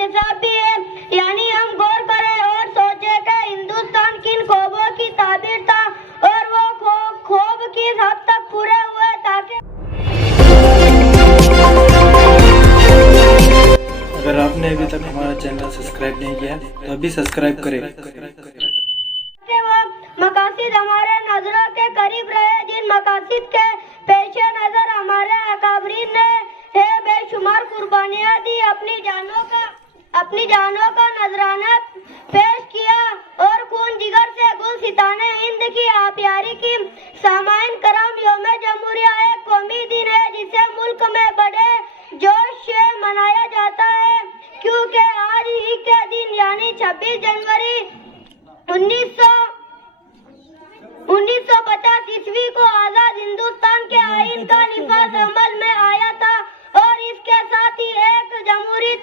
एहतसाब भी है। यानी हम गौर करें और सोचे कि हिंदुस्तान किन ख्वाबों की ताबीर था और वो ख्वाब किस हद तक पूरे हुए, ताकि अगर आपने अभी तक हमारा चैनल सब्सक्राइब नहीं किया तो अभी सब्सक्राइब करें। वो मकासद हमारे नजरों के करीब रहे, जिन मकासद के पेशे नजर हमारे अकाबरीन ने बेशुमार कुर्बानियां दी, अपनी जानों का नजराना पेश किया और खून जिगर से गुल सिताने हिंद की आप्यारी की। सामाइन करम, यौम जमहूरिया एक कौमी दिन है जिसे मुल्क में बड़े जोश से मनाया जाता है, क्योंकि आज ही के दिन यानी 26 जनवरी 1950 ईस्वी को आजाद हिंदुस्तान के आईन का लिफाज अमल में आया था और इसके साथ ही एक जमहूरी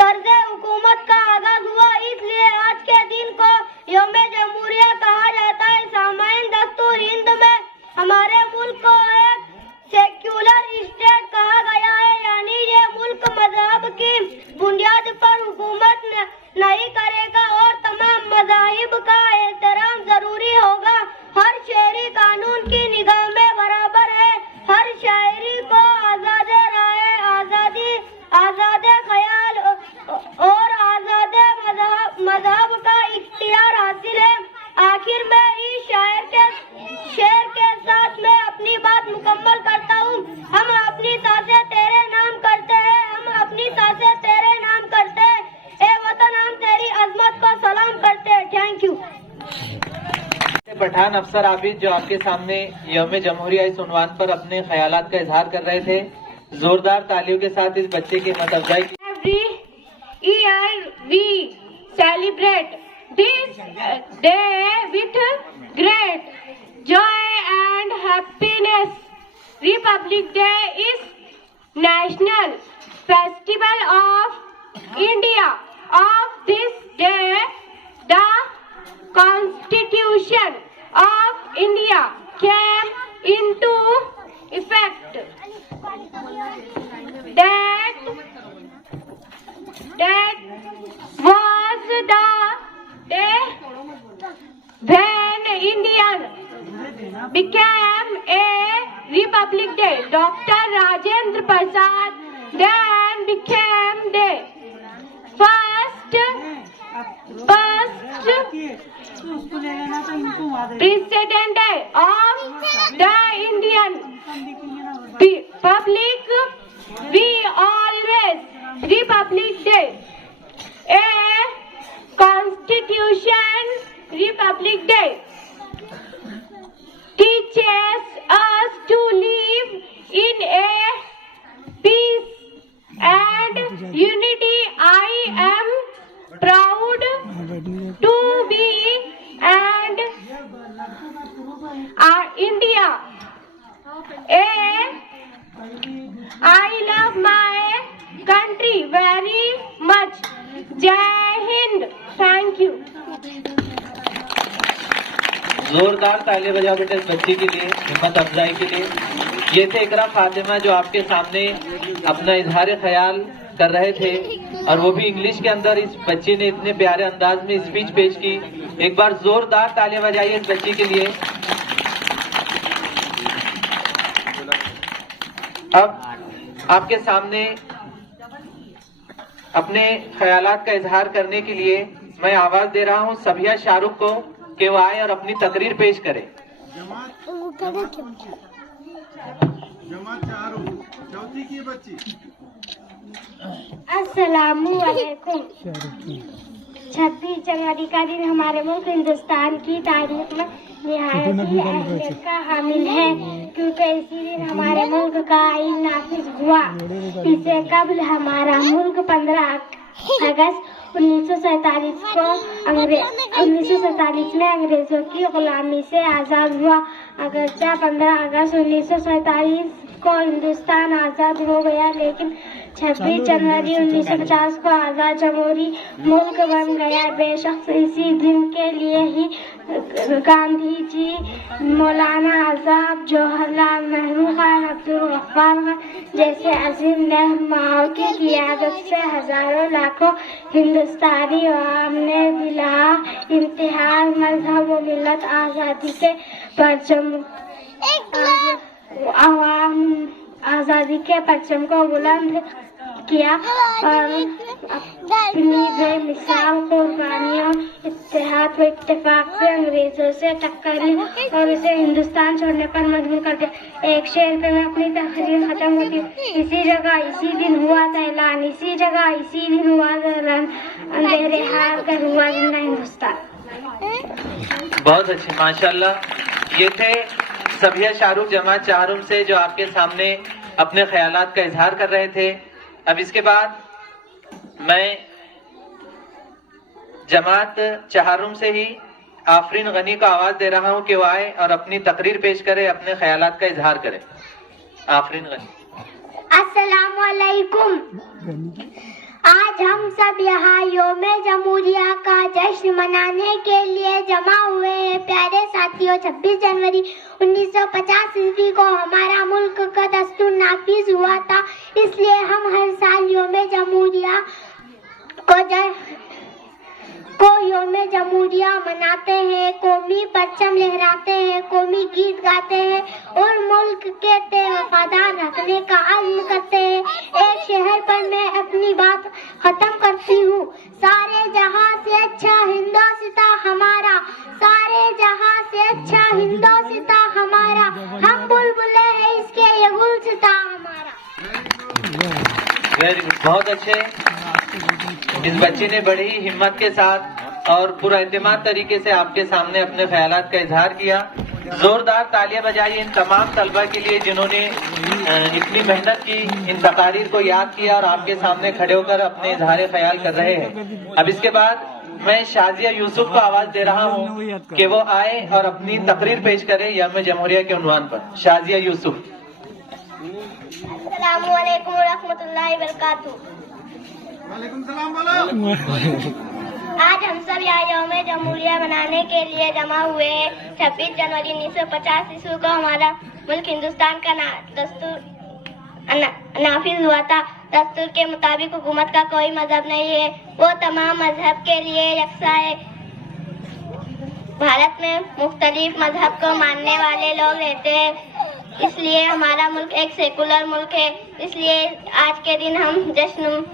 तर्ज हुकूमत का आगाज हुआ। इसलिए आज के दिन को यौम जमहूरिया कहा जाता है। सामाइन, दस्तूर हिंद में हमारे मुल्क को एक सेक्युलर स्टेट कहा गया है, यानी ये मुल्क मजहब की बुनियाद पर हुकूमत नहीं करेगा और तमाम मजाहिब का एहतराम जरूरी होगा। हर शहरी कानून की निगाह में बराबर है। हर शहरी को आजाद राय, आजाद ख्याल और आजाद मजहब का इख्तियार हासिल है। आखिर में इस शेर के साथ मैं अपनी बात मुकम्मल करता हूँ। हम अपनी सांसें तेरे नाम करते हैं, हम अपनी सांसें तेरे नाम करते हैं। ए वतन, हम तेरी अजमत को सलाम करते हैं। Thank you. पठान अफसर आबिद जो आपके सामने यौम जमहूरिया इस उन्वान पर अपने ख्यालात का इजहार कर रहे थे, जोरदार तालियों के साथ इस बच्चे की हिम्मत अफजाई की। Every year we celebrate this day with great joy and happiness. Republic Day is national festival of India. Of this day, the Constitution of India came into effect. That was the day when India became a Republic Day. Dr. Rajendra Prasad then became the first President of the Indian Republic. We always Republic Day, a Constitution Republic Day teaches us to live in a peace and unity. I am proud to be and India. I love my country very much. Jai Hind. Thank you. जोरदार तालियां बजाओ बेटे इस बच्ची के लिए, हिम्मत अफजाई के लिए। ये थे इकरा फातिमा जो आपके सामने अपना इजहार ख्याल कर रहे थे और वो भी इंग्लिश के अंदर। इस बच्चे ने इतने प्यारे अंदाज में स्पीच पेश की। एक बार जोरदार तालियां बजाइए इस बच्ची के लिए। अब आपके सामने अपने ख्यालात का इजहार करने के लिए मैं आवाज दे रहा हूं सबिया शाहरुख को कि वो आए और अपनी तकरीर पेश करें। अस्सलामुअलैकुम। 26 जनवरी का दिन हमारे मुल्क हिंदुस्तान की तारीख में निहायत ही अहमियत का हामिल है, क्योंकि इसी दिन हमारे मुल्क का आईन नाफिज हुआ। इससे कबल हमारा मुल्क 15 अगस्त 1947 में अंग्रेजों की गुलामी से आज़ाद हुआ। अगरचे 15 अगस्त 1947 को हिंदुस्तान आज़ाद हो गया, लेकिन 26 जनवरी 1950 को आज़ाद जमहूरी मुल्क बन गया। बेशक इसी दिन के लिए ही गांधी जी, मौलाना आज़ाद, जवाहरलाल नेहरू खान, अब्दुल गफ्फार खान जैसे अजीम रहनुमाओं की क़ियादत से हजारों लाखों हिंदुस्तानी अवाम ने बिला इंतहा मजहब व मिलत आज़ादी के परचम को बुलंद किया और अपनी बेमिसाल कुर्बानियों, इत्तेहाद व इत्तेफाक से अंग्रेजों से टक्कर ली और उसे हिंदुस्तान छोड़ने पर मजबूर कर दिया। एक शेर पे मैं अपनी तकरीर खत्म होती हूँ। इसी जगह इसी दिन हुआ था ऐलान, इसी जगह इसी दिन हुआ था ऐलान, अंधेरे हार कर हुआ जिंदा हिंदुस्तान। बहुत अच्छे, माशाल्लाह। ये थे सभिया शाहरुख जमात चाहरुम से जो आपके सामने अपने ख्यालात का इजहार कर रहे थे। अब इसके बाद मैं जमात चाहरुम से ही आफरीन गनी को आवाज दे रहा हूं कि वो आए और अपनी तकरीर पेश करे, अपने ख्यालात का इजहार करे। आफरीन गनी। अस्सलामु अलैकुम। आज हम सब यहाँ यौमे जमहूरिया का जश्न मनाने के लिए जमा हुए हैं। प्यारे साथियों, 26 जनवरी 1950 ईस्वी को हमारा मुल्क का दस्तूर नाफिज हुआ था, इसलिए हम हर साल यौमे जमहूरिया को यौमे जमहूरिया मनाते हैं, कौमी परचम लहराते हैं, कौमी गीत गाते हैं और मुल्क के वफादार रखने का अज़्म करते हैं। एक शहर पर मैं अपनी बात खत्म करती हूँ। सारे जहां से अच्छा हिंदुस्ता हमारा, सारे जहां से अच्छा हिंदुस्ता हमारा, हम बुलबुले हैं इसके ये गुलसिता हमारा। वेरी गुड, बहुत अच्छे। इस बच्चे ने बड़ी ही हिम्मत के साथ और पूरा एतमाद तरीके से आपके सामने अपने ख्यालात का इजहार किया। जोरदार तालियां बजाइए इन तमाम तलबा के लिए जिन्होंने इतनी मेहनत की, इन तकारीर को याद किया और आपके सामने खड़े होकर अपने इजहार ख्याल कर रहे हैं। अब इसके बाद मैं शाजिया यूसुफ को आवाज दे रहा हूं कि वो आए और अपनी तकरीर पेश करे यौम जमहूरिया के उन्वान पर। शाजिया यूसुफ। अस्सलामु अलैकुम व रहमतुल्लाहि व बरकातुहू। आज हम सब यहाँ यौम जमहूरिया मनाने के लिए जमा हुए हैं। 26 जनवरी 1950 ईस्वी को हमारा मुल्क हिंदुस्तान का दस्तूर नाफिज हुआ था। दस्तूर के मुताबिक हुकूमत का कोई मजहब नहीं है, वो तमाम मजहब के लिए यकसा है। भारत में मुख्तलिफ मजहब को मानने वाले लोग रहते हैं, इसलिए हमारा मुल्क एक सेकुलर मुल्क है। इसलिए आज के दिन हम जश्न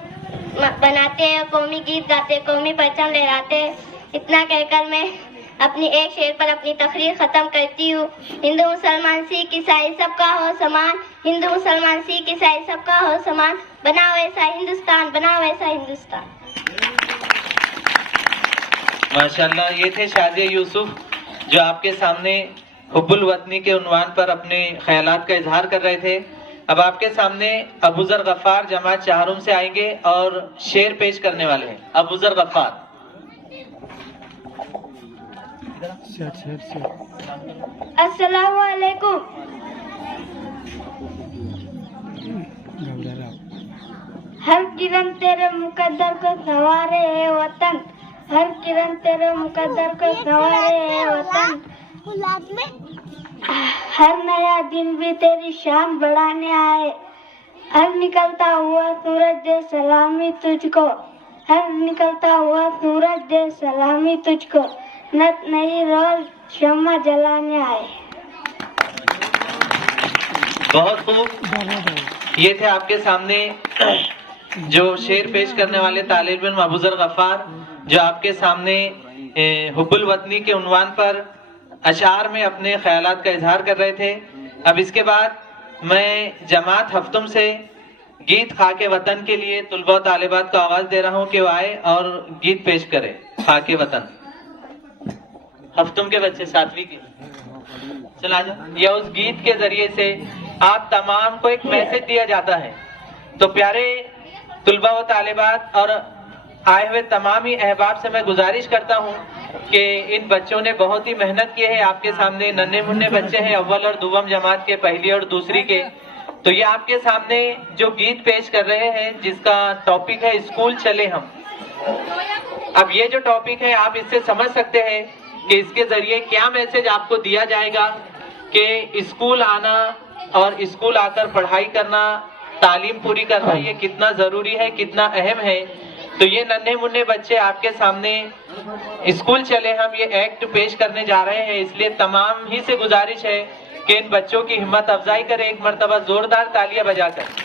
बनाते हैं, कौमी गीत गाते, कौमी परचम लहराते। इतना कहकर मैं अपनी एक शेर पर अपनी तकरीर खत्म करती हूँ। हिंदू मुसलमान सिख ईसाई सबका हो समान, हिंदू मुसलमान सिख ईसाई सबका हो समान, बनाओ ऐसा हिंदुस्तान, बनाओ ऐसा हिंदुस्तान। माशाल्लाह, ये थे शाजिया यूसुफ जो आपके सामने हुब्बुल वतनी के उन्वान पर अपने ख्यालात का इजहार कर रहे थे। अब आपके सामने अबूजर गफ्फार जमात चाहरुम से आएंगे और शेर पेश करने वाले हैं। अबूजर गफ्फार। अस्सलामु अलैकुम। हर किरण तेरे मुकद्दर को संवारे है वतन, हर किरण तेरे मुकद्दर को संवारे है वतन। हर नया दिन भी तेरी शान बढ़ाने आए, हर निकलता हुआ सूरज दे सलामी तुझको, हर निकलता हुआ सूरज दे सलामी तुझको, नत नई रोज शम्मा जलाने आए। बहुत खूब। ये थे आपके सामने जो शेर पेश करने वाले तालिब इल्म अबूजर गफ्फार जो आपके सामने हुब्बुल वतनी के उन्वान पर अशार में अपने ख्यालात का इजहार कर रहे थे। अब इसके बाद मैं जमात हफ्तुम से गीत खाके वतन के लिए तुलबा तालिबात को आवाज दे रहा हूँ कि वो आए और गीत पेश करे। खाके वतन हफ्तुम के बच्चे 7वीं की चला जाओ। या उस गीत के जरिए से आप तमाम को एक मैसेज दिया जाता है। तो प्यारे तुलबा व तालिबात और आए हुए तमाम ही अहबाब से मैं गुजारिश करता हूँ कि इन बच्चों ने बहुत ही मेहनत की है। आपके सामने नन्हे मुन्ने बच्चे हैं, अव्वल और दुवम जमात के, पहली और दूसरी के। तो ये आपके सामने जो गीत पेश कर रहे हैं जिसका टॉपिक है स्कूल चले हम। अब ये जो टॉपिक है आप इससे समझ सकते हैं कि इसके जरिए क्या मैसेज आपको दिया जाएगा कि स्कूल आना और स्कूल आकर पढ़ाई करना, तालीम पूरी करना ये कितना जरूरी है, कितना अहम है। तो ये नन्हे मुन्ने बच्चे आपके सामने स्कूल चले हम ये एक्ट पेश करने जा रहे हैं, इसलिए तमाम ही से गुजारिश है कि इन बच्चों की हिम्मत अफजाई करें एक मर्तबा जोरदार तालियां बजाकर।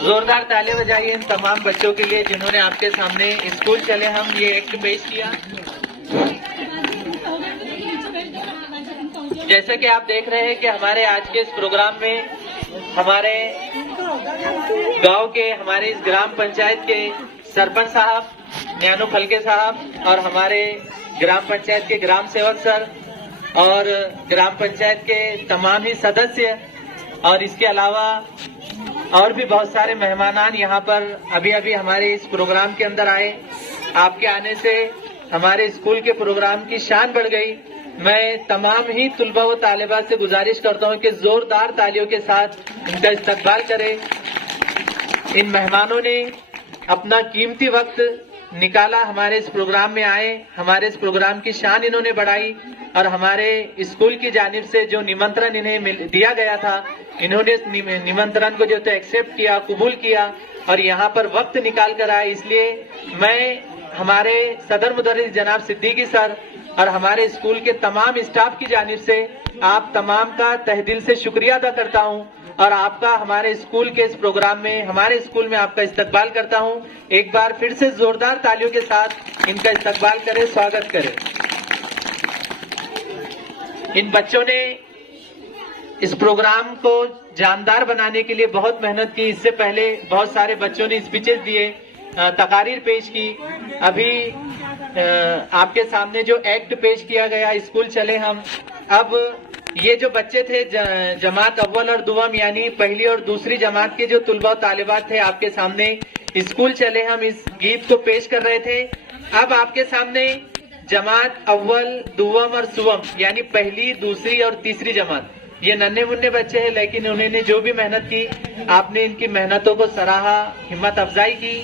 जोरदार तालियां बजाइए इन तमाम बच्चों के लिए जिन्होंने आपके सामने स्कूल चले हम ये एक्ट पेश किया। जैसे कि आप देख रहे हैं कि हमारे आज के इस प्रोग्राम में हमारे गांव के, हमारे इस ग्राम पंचायत के सरपंच साहब न्यानो फलके साहब और हमारे ग्राम पंचायत के ग्राम सेवक सर और ग्राम पंचायत के तमाम ही सदस्य और इसके अलावा और भी बहुत सारे मेहमानान यहाँ पर अभी अभी हमारे इस प्रोग्राम के अंदर आए। आपके आने से हमारे स्कूल के प्रोग्राम की शान बढ़ गई। मैं तमाम ही तुलबा व तालिबा से गुजारिश करता हूँ कि जोरदार तालियों के साथ इनका इस्तकबाल करें। इन मेहमानों ने अपना कीमती वक्त निकाला, हमारे इस प्रोग्राम में आए, हमारे इस प्रोग्राम की शान इन्होंने बढ़ाई और हमारे स्कूल की जानिब से जो निमंत्रण इन्हें दिया गया था, इन्होंने इस निमंत्रण को जो तो एक्सेप्ट किया, कबूल किया और यहाँ पर वक्त निकाल कर आए। इसलिए मैं हमारे सदर मुदर्रिस जनाब सिद्दीकी सर और हमारे स्कूल के तमाम स्टाफ की जानिब से आप तमाम का तहे दिल से शुक्रिया अदा करता हूँ और आपका हमारे स्कूल के इस प्रोग्राम में, हमारे स्कूल में आपका इस्तकबाल करता हूँ। एक बार फिर से जोरदार तालियों के साथ इनका इस्तकबाल करें, स्वागत करें। इन बच्चों ने इस प्रोग्राम को जानदार बनाने के लिए बहुत मेहनत की। इससे पहले बहुत सारे बच्चों ने स्पीचेस दिए, तकारीर पेश की। अभी आपके सामने जो एक्ट पेश किया गया, स्कूल चले हम, अब ये जो बच्चे थे जमात अव्वल और दुवम यानी पहली और दूसरी जमात के जो तुलबा और तालिबात थे, आपके सामने स्कूल चले हम इस गीत को पेश कर रहे थे। अब आपके सामने जमात अव्वल, दुवम और सुवम यानी पहली, दूसरी और तीसरी जमात, ये नन्हे मुन्ने बच्चे हैं, लेकिन उन्होंने जो भी मेहनत की, आपने इनकी मेहनतों को सराहा, हिम्मत अफजाई की।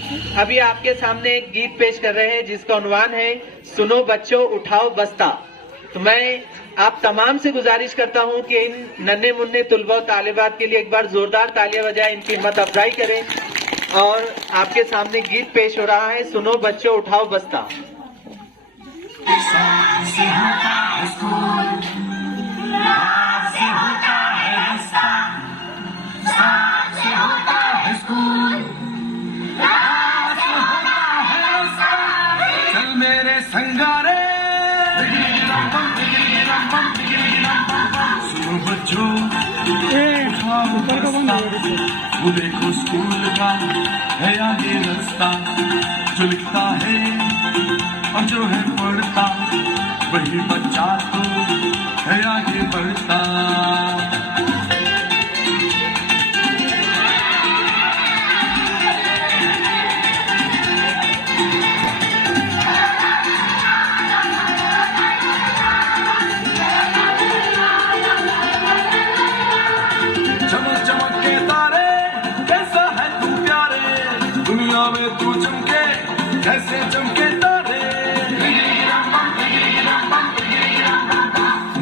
अभी आपके सामने एक गीत पेश कर रहे हैं जिसका उन्वान है सुनो बच्चों उठाओ बस्ता। तो मैं आप तमाम से गुजारिश करता हूं कि इन नन्हे मुन्ने तुलबा और तालिबात के लिए एक बार जोरदार तालियां बजाएं, इनकी हिम्मत अफजाई करें। और आपके सामने गीत पेश हो रहा है सुनो बच्चों उठाओ बस्ता। चल मेरे संगारे सुनो बच्चों वो देखो स्कूल का है आगे रास्ता, जो लिखता है और जो है पढ़ता वही बच्चा तो है आगे बढ़ता। चमक चमक के तारे कैसा है तू प्यारे, दुनिया में तू चमके कैसे चमके तारे।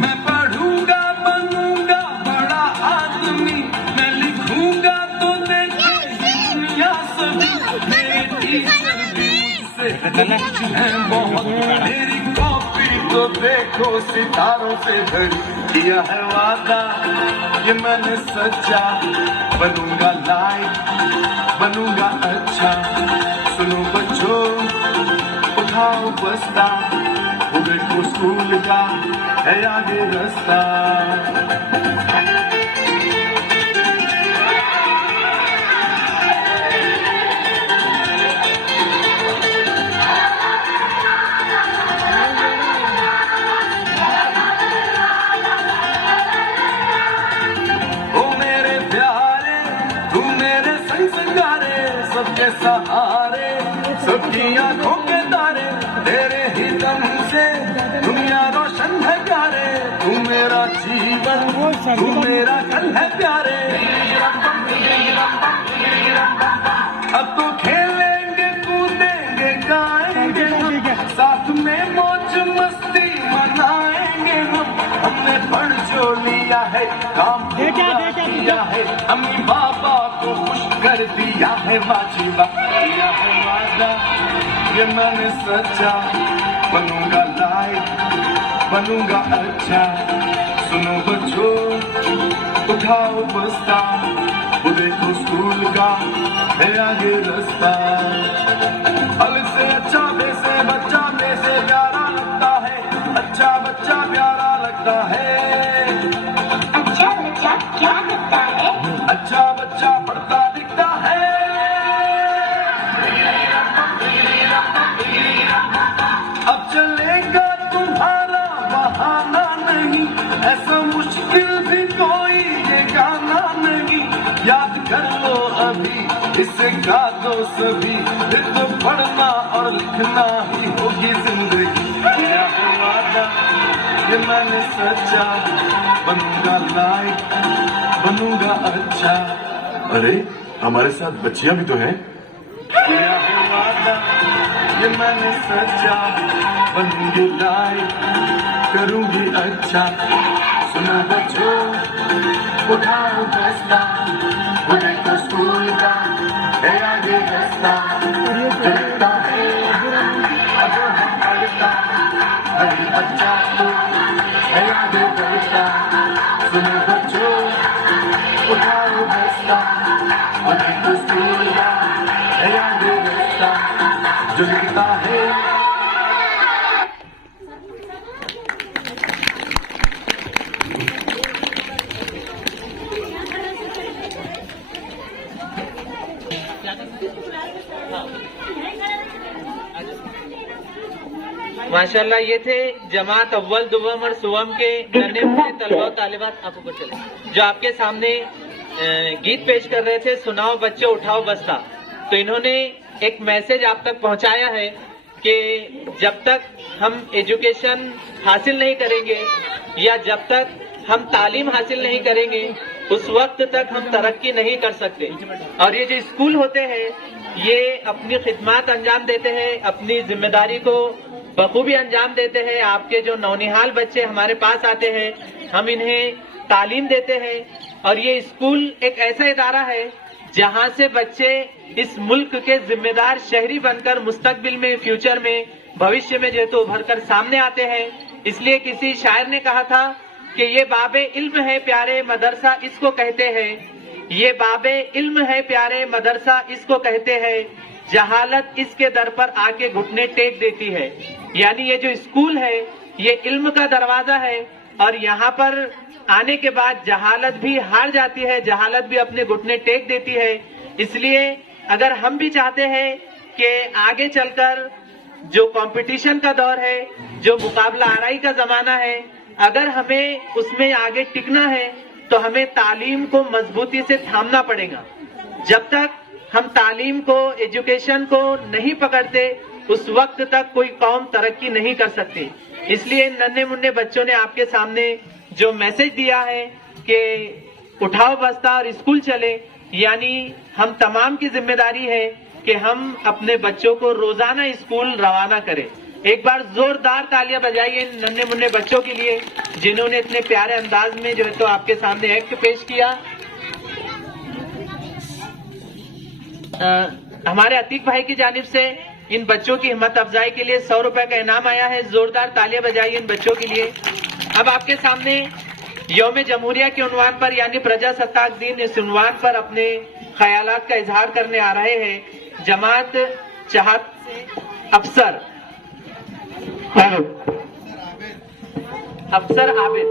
मैं पढ़ूंगा बनूंगा बड़ा आदमी, मैं लिखूंगा तो देखेगी दुनिया सभी। मेरे टीचर भी मुझसे है बहुत, मेरी कॉपी तो देखो सितारों से भरी। किया है वादा ये मैंने सच्चा, बनूंगा लाइक बनूंगा अच्छा। सुनो बच्चों उठाओ बस्ता, वो देखो स्कूल का है आगे रास्ता। सबके सहारे सबकी आंखों के तारे, तेरे ही दम से दुनिया रोशन है प्यारे। तू मेरा जीवन तू मेरा कल है प्यारे। अब तो खेलेंगे कूदेंगे गाएंगे हम, साथ में मौज मस्ती मनाएंगे हम। हमने पढ़ जो लिया है काम पूरा किया है, अम्मी बाबा को खुश कर दिया है, वाजिबा किया है वादा ये मैंने सच्चा। बनूंगा लाइक बनूंगा अच्छा। सुनो बच्चों उठाओ बस्ता, वो देखो स्कूल का है आगे रास्ता। अल से अच्छा वैसे बच्चा वैसे प्यारा लगता है, अच्छा बच्चा प्यारा लगता है। अच्छा बच्चा क्या लगता है? अच्छा बच्चा पढ़ता दिखता है। अब चलेगा तुम्हारा बहाना नहीं, ऐसा मुश्किल भी कोई ये गाना नहीं। याद कर लो अभी इसे गा दो सभी, फिर तो पढ़ना और लिखना ही होगी जिंदगी। किया है वादा ये मैंने सच्चा, बनूंगा लाइक बनूंगा अच्छा। अरे हमारे साथ बच्चियां भी तो हैं। किया है वादा ये मैंने सच्चा बनूंगी लाइफ करूंगी अच्छा। सुनो बच्चों उठाओ फैसला, मुझे तो स्कूल का है आगे रास्ता। देखता है अब हम पढ़ता, हर बच्चा को है आगे बढ़ता। सुनो बच्चों उठाओ फैसला, मुझे तो स्कूल का है आगे रास्ता। जो लिखता है माशाल्लाह, ये थे जमात अव्वल दुवम और सुवम के नन्हे मुन्ने तलबा और तालिबात। आप ऊपर चले, जो आपके सामने गीत पेश कर रहे थे, सुनाओ बच्चों उठाओ बस्ता। तो इन्होंने एक मैसेज आप तक पहुंचाया है कि जब तक हम एजुकेशन हासिल नहीं करेंगे या जब तक हम तालीम हासिल नहीं करेंगे उस वक्त तक हम तरक्की नहीं कर सकते। और ये जो स्कूल होते हैं ये अपनी खिदमत अंजाम देते हैं, अपनी जिम्मेदारी को बखूबी अंजाम देते हैं। आपके जो नौनिहाल बच्चे हमारे पास आते हैं हम इन्हें तालीम देते हैं। और ये स्कूल एक ऐसा इदारा है जहां से बच्चे इस मुल्क के जिम्मेदार शहरी बनकर मुस्तकबिल में, फ्यूचर में, भविष्य में जो है तो उभर कर सामने आते हैं। इसलिए किसी शायर ने कहा था कि ये बाबे इल्म है प्यारे मदरसा इसको कहते हैं, ये बाबे इल्म है प्यारे मदरसा इसको कहते हैं, जहालत इसके दर पर आके घुटने टेक देती है। यानी ये जो स्कूल है ये इल्म का दरवाजा है और यहाँ पर आने के बाद जहालत भी हार जाती है, जहालत भी अपने घुटने टेक देती है। इसलिए अगर हम भी चाहते हैं कि आगे चलकर जो कंपटीशन का दौर है, जो मुकाबला आराई का जमाना है, अगर हमें उसमें आगे टिकना है तो हमें तालीम को मजबूती से थामना पड़ेगा। जब तक हम तालीम को, एजुकेशन को नहीं पकड़ते उस वक्त तक कोई कौम तरक्की नहीं कर सकती। इसलिए नन्हे मुन्ने बच्चों ने आपके सामने जो मैसेज दिया है कि उठाओ बस्ता और स्कूल चले, यानी हम तमाम की जिम्मेदारी है कि हम अपने बच्चों को रोजाना स्कूल रवाना करें। एक बार जोरदार तालियां बजाइए इन नन्हे मुन्ने बच्चों के लिए जिन्होंने इतने प्यारे अंदाज में जो है तो आपके सामने एक्ट पेश किया। हमारे अतीक भाई की जानिब से इन बच्चों की हिम्मत अफजाई के लिए 100 रुपए का इनाम आया है। जोरदार तालियां बजाइए इन बच्चों के लिए। अब आपके सामने यौम जमहूरिया के उन्वान पर यानी प्रजासत्ताक दिन, इस उन्वान पर अपने ख्यालात का इजहार करने आ रहे हैं जमात चाहत अफसर आबिद।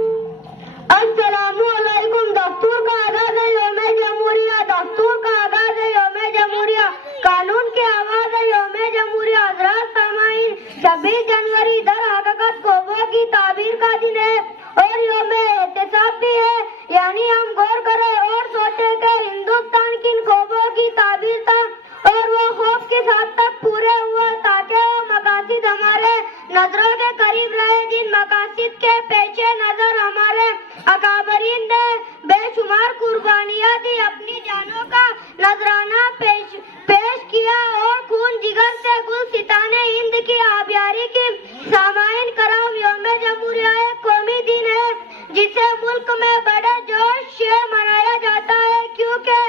अस्सलामुअलैकुम। दस्तूर का आगाज है यौम जमहूरिया, दस्तूर का आगाज है यौम जमहूरिया, कानून की आवाज है यौम जमहूरिया। हज़रात सामाईन, 26 जनवरी दर हकीकत ख्वाबों की ताबीर का दिन है और यौम एहतिसाब भी है। यानी हम गौर करें और सोचें कि हिंदुस्तान किन ख्वाबों की ताबीर था और वो ख्वाब किस हद तक पूरे हुआ ताकि वो मकासद हमारे नजरों के करीब रहे, जिन मकासद के पेशे नजर हमारे अकाबरीन ने बेशुमार कुर्बानियां दी, अपनी जानों का नजराना पेश किया और खून जिगर से गुल सिताने हिंद की आबियारी की। सामाईन कराम, यौम जमहूरिया एक कौमी दिन है जिसे मुल्क में बड़े जोश से मनाया जाता है, क्योंकि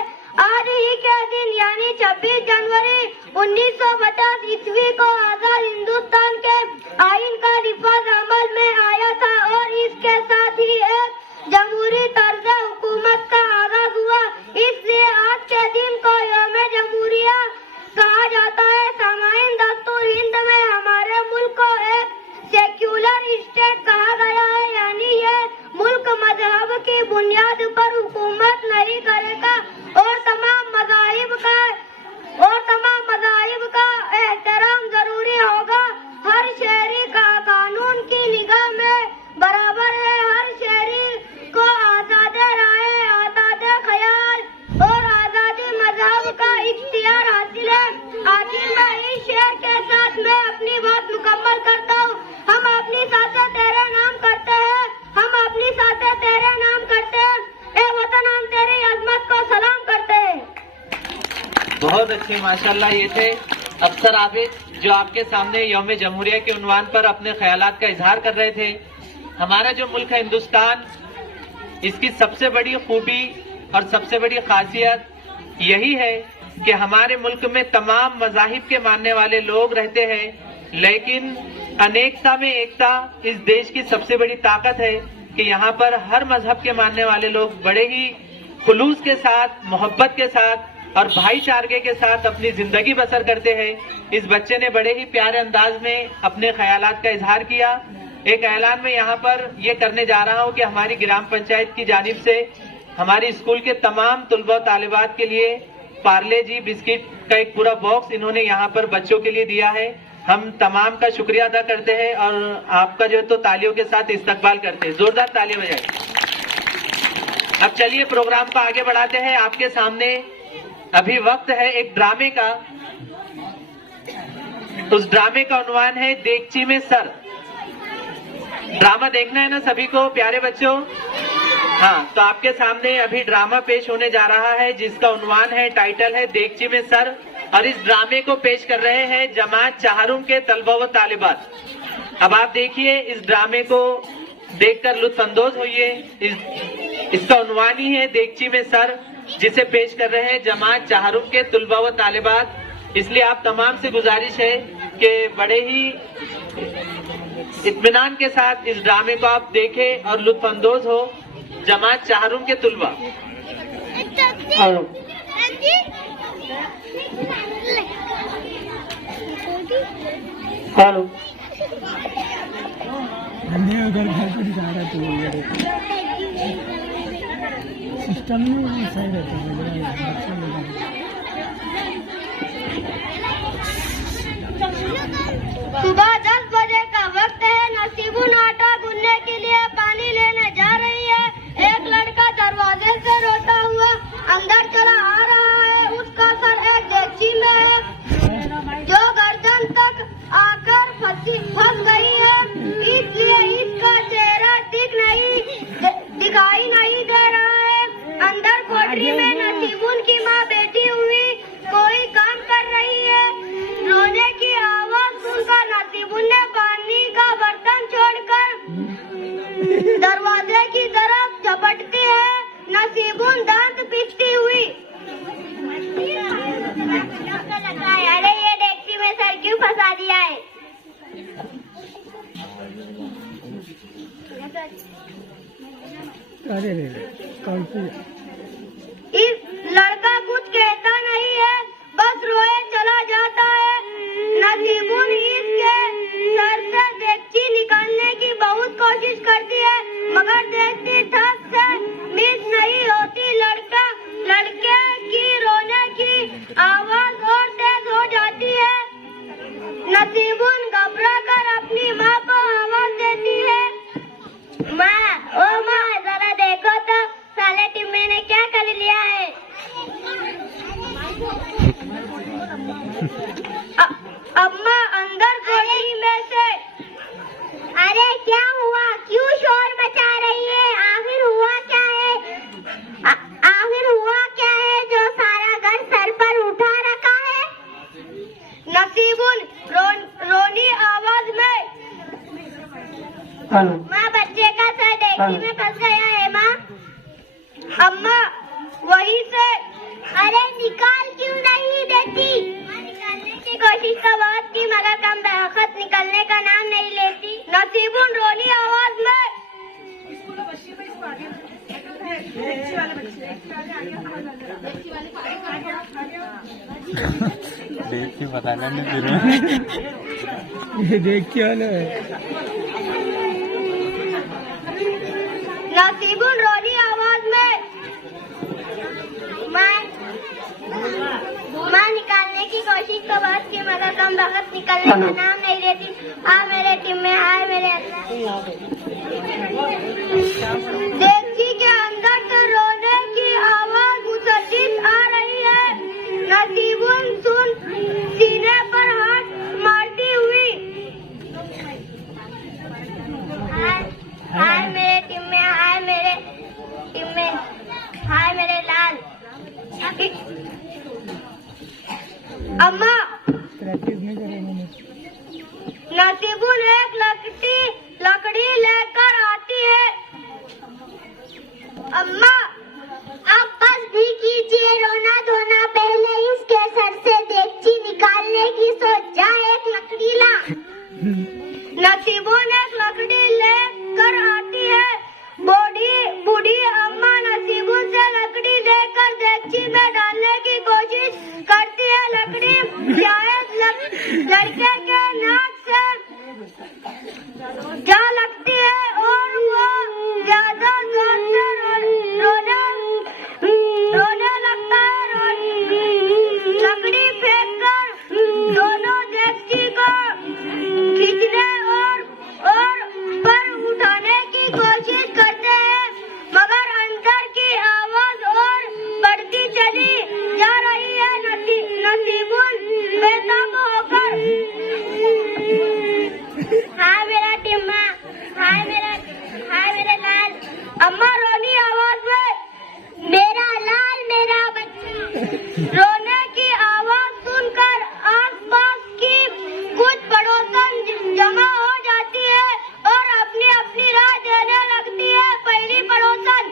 आज ही के दिन यानी 26 जनवरी 1950 ईस्वी को आजाद हिंदुस्तान के आइन का निफाज अमल में आया था और इसके साथ ही एक जमहूरी तर्ज हुकूमत का आगाज हुआ। इसलिए आज के दिन को यौम जमहूरिया कहा जाता है। सामाईन, दस्तूर हिंद में हमारे मुल्क को एक सेक्युलर स्टेट कहा गया है, यानी ये मुल्क मजहब की बुनियाद पर हुकूमत नहीं करेगा और तमाम मज़ाहिब का एहतराम जरूरी होगा। हर शहरी का कानून की निगाह में बराबर है। हर शहरी को आज़ादी राय, आज़ादी ख्याल और आज़ादी मजहब का इख्तियार हासिल है। आखिर में इस शेर के साथ मैं अपनी बात मुकम्मल करता हूँ। हम अपनी साथे तेरे नाम करते हैं, हम अपनी साथे तेरे नाम करते हैं, ए वतन हम तेरी अजमत को सलाम करते हैं। बहुत अच्छे माशाल्लाह, ये थे अफसर आबिद जो आपके सामने यौम जमहूरिया के उन्वान पर अपने ख्यालात का इजहार कर रहे थे। हमारा जो मुल्क है हिंदुस्तान, इसकी सबसे बड़ी खूबी और सबसे बड़ी खासियत यही है कि हमारे मुल्क में तमाम मज़ाहिब के मानने वाले लोग रहते हैं, लेकिन अनेकता में एकता इस देश की सबसे बड़ी ताकत है कि यहाँ पर हर मजहब के मानने वाले लोग बड़े ही खुलूस के साथ, मोहब्बत के साथ और भाईचारे के साथ अपनी जिंदगी बसर करते हैं। इस बच्चे ने बड़े ही प्यारे अंदाज में अपने ख्यालात का इजहार किया। एक ऐलान में यहाँ पर ये करने जा रहा हूँ कि हमारी ग्राम पंचायत की जानिब से हमारी स्कूल के तमाम तुलबा तालिबात के लिए पार्ले जी बिस्किट का एक पूरा बॉक्स इन्होंने यहाँ पर बच्चों के लिए दिया है। हम तमाम का शुक्रिया अदा करते हैं और आपका जो है तो तालियों के साथ इस्तकबाल करते हैं। जोरदार तालियां बजाएं। अब चलिए प्रोग्राम को आगे बढ़ाते हैं। आपके सामने अभी वक्त है एक ड्रामे का। उस ड्रामे का उन्वान है देगची में सर। ड्रामा देखना है ना सभी को प्यारे बच्चों? हाँ, तो आपके सामने अभी ड्रामा पेश होने जा रहा है जिसका उन्वान है, टाइटल है देगची में सर। और इस ड्रामे को पेश कर रहे हैं जमात चाहरुम के तलबा व तालिबात। अब आप देखिए, इस ड्रामे को देखकर लुत्फानंदोज होइए। इसका उन्वान ही है देगची में सर, जिसे पेश कर रहे हैं जमात चाहरुम के तलबा व तालिबात। इसलिए आप तमाम से गुजारिश है कि बड़े ही इत्मीनान के साथ इस ड्रामे को आप देखें और लुत्फानंदोज हो। जमात चाहरुम के तुलबा। हेलो, उधर घर पर जा रहा तो सिस्टम में सही रहता है। सुबह 10 बजे का वक्त है। नसीबुन आटा गूंदने के लिए पानी लेने जा रही है। एक लड़का दरवाजे से रोता हुआ अंदर चला आ रहा है। उसका सर एक देगची में है जो गर्दन तक आकर फंस गई है, इसलिए इसका चेहरा दिखाई नहीं दे रहा है। अंदर कोठरी में नसीबुन की माँ बैठी हुई कोई काम कर रही है। रोने की आवाज सुनकर नसीबुन ने पानी का बर्तन छोड़कर दरवाजे की तरफ झपटती है। नसीबुन दांत पीसती हुई, अरे ये डेक्ची में सर क्यों फंसा दिया है? अरे कौन सी? इस लड़का कुछ कहता नहीं है, बस रोए चला जाता है। नसीबुन इसके सर से डेक्ची निकालने की बहुत कोशिश करती है, मगर देखती थक से मिस नहीं होती। लड़के की रोने की आवाज और तेज हो जाती है। नसीबुन घबरा कर अपनी माँ को आवाज देती है, माँ, ओ माँ, जरा देखो तो साले टिम्मे ने क्या कर लिया है। अम्मा अंदर कोठरी में से, अरे क्या हुआ, क्यों शोर मचा रही है? आखिर हुआ क्या है? आखिर हुआ क्या है जो सारा घर सर पर उठा रखा है? नसीबुन रोनी आवाज में, माँ, बच्चे का सर डेक्ची में फंस गया है माँ। अम्मा वहीं से, अरे निकाल क्यों नहीं देती? निकालने की कोशिश तो बहुत की, मगर कम बखत निकलने का नाम नहीं लेती। नसीबुन रोनी आवाज में, देख के बताना नहीं ये देख क्या है? नसीबुन रोनी आवाज में, माँ निकालने की कोशिश तो बहुत की, मगर कम वक्त निकलने का नाम नहीं लेती। आ मेरे टीम में, हाय मेरे अल्लाह। डेक्ची के अंदर से रोने की आवाज मुसद्दिद आ रही है। नसीबुन सुन सीने पर हाथ मारती हुई, हाय मेरे टीम में, हाय मेरे टीम में, हाय मेरे लाल। अम्मा प्रैक्टिस नहीं करेंगे। लाल। अम्मा रोनी आवाज में, मेरा लाल मेरा बच्चा। रोने की आवाज सुनकर आसपास की कुछ पड़ोसन जमा हो जाती है और अपनी अपनी राह देने लगती है। पहली पड़ोसन,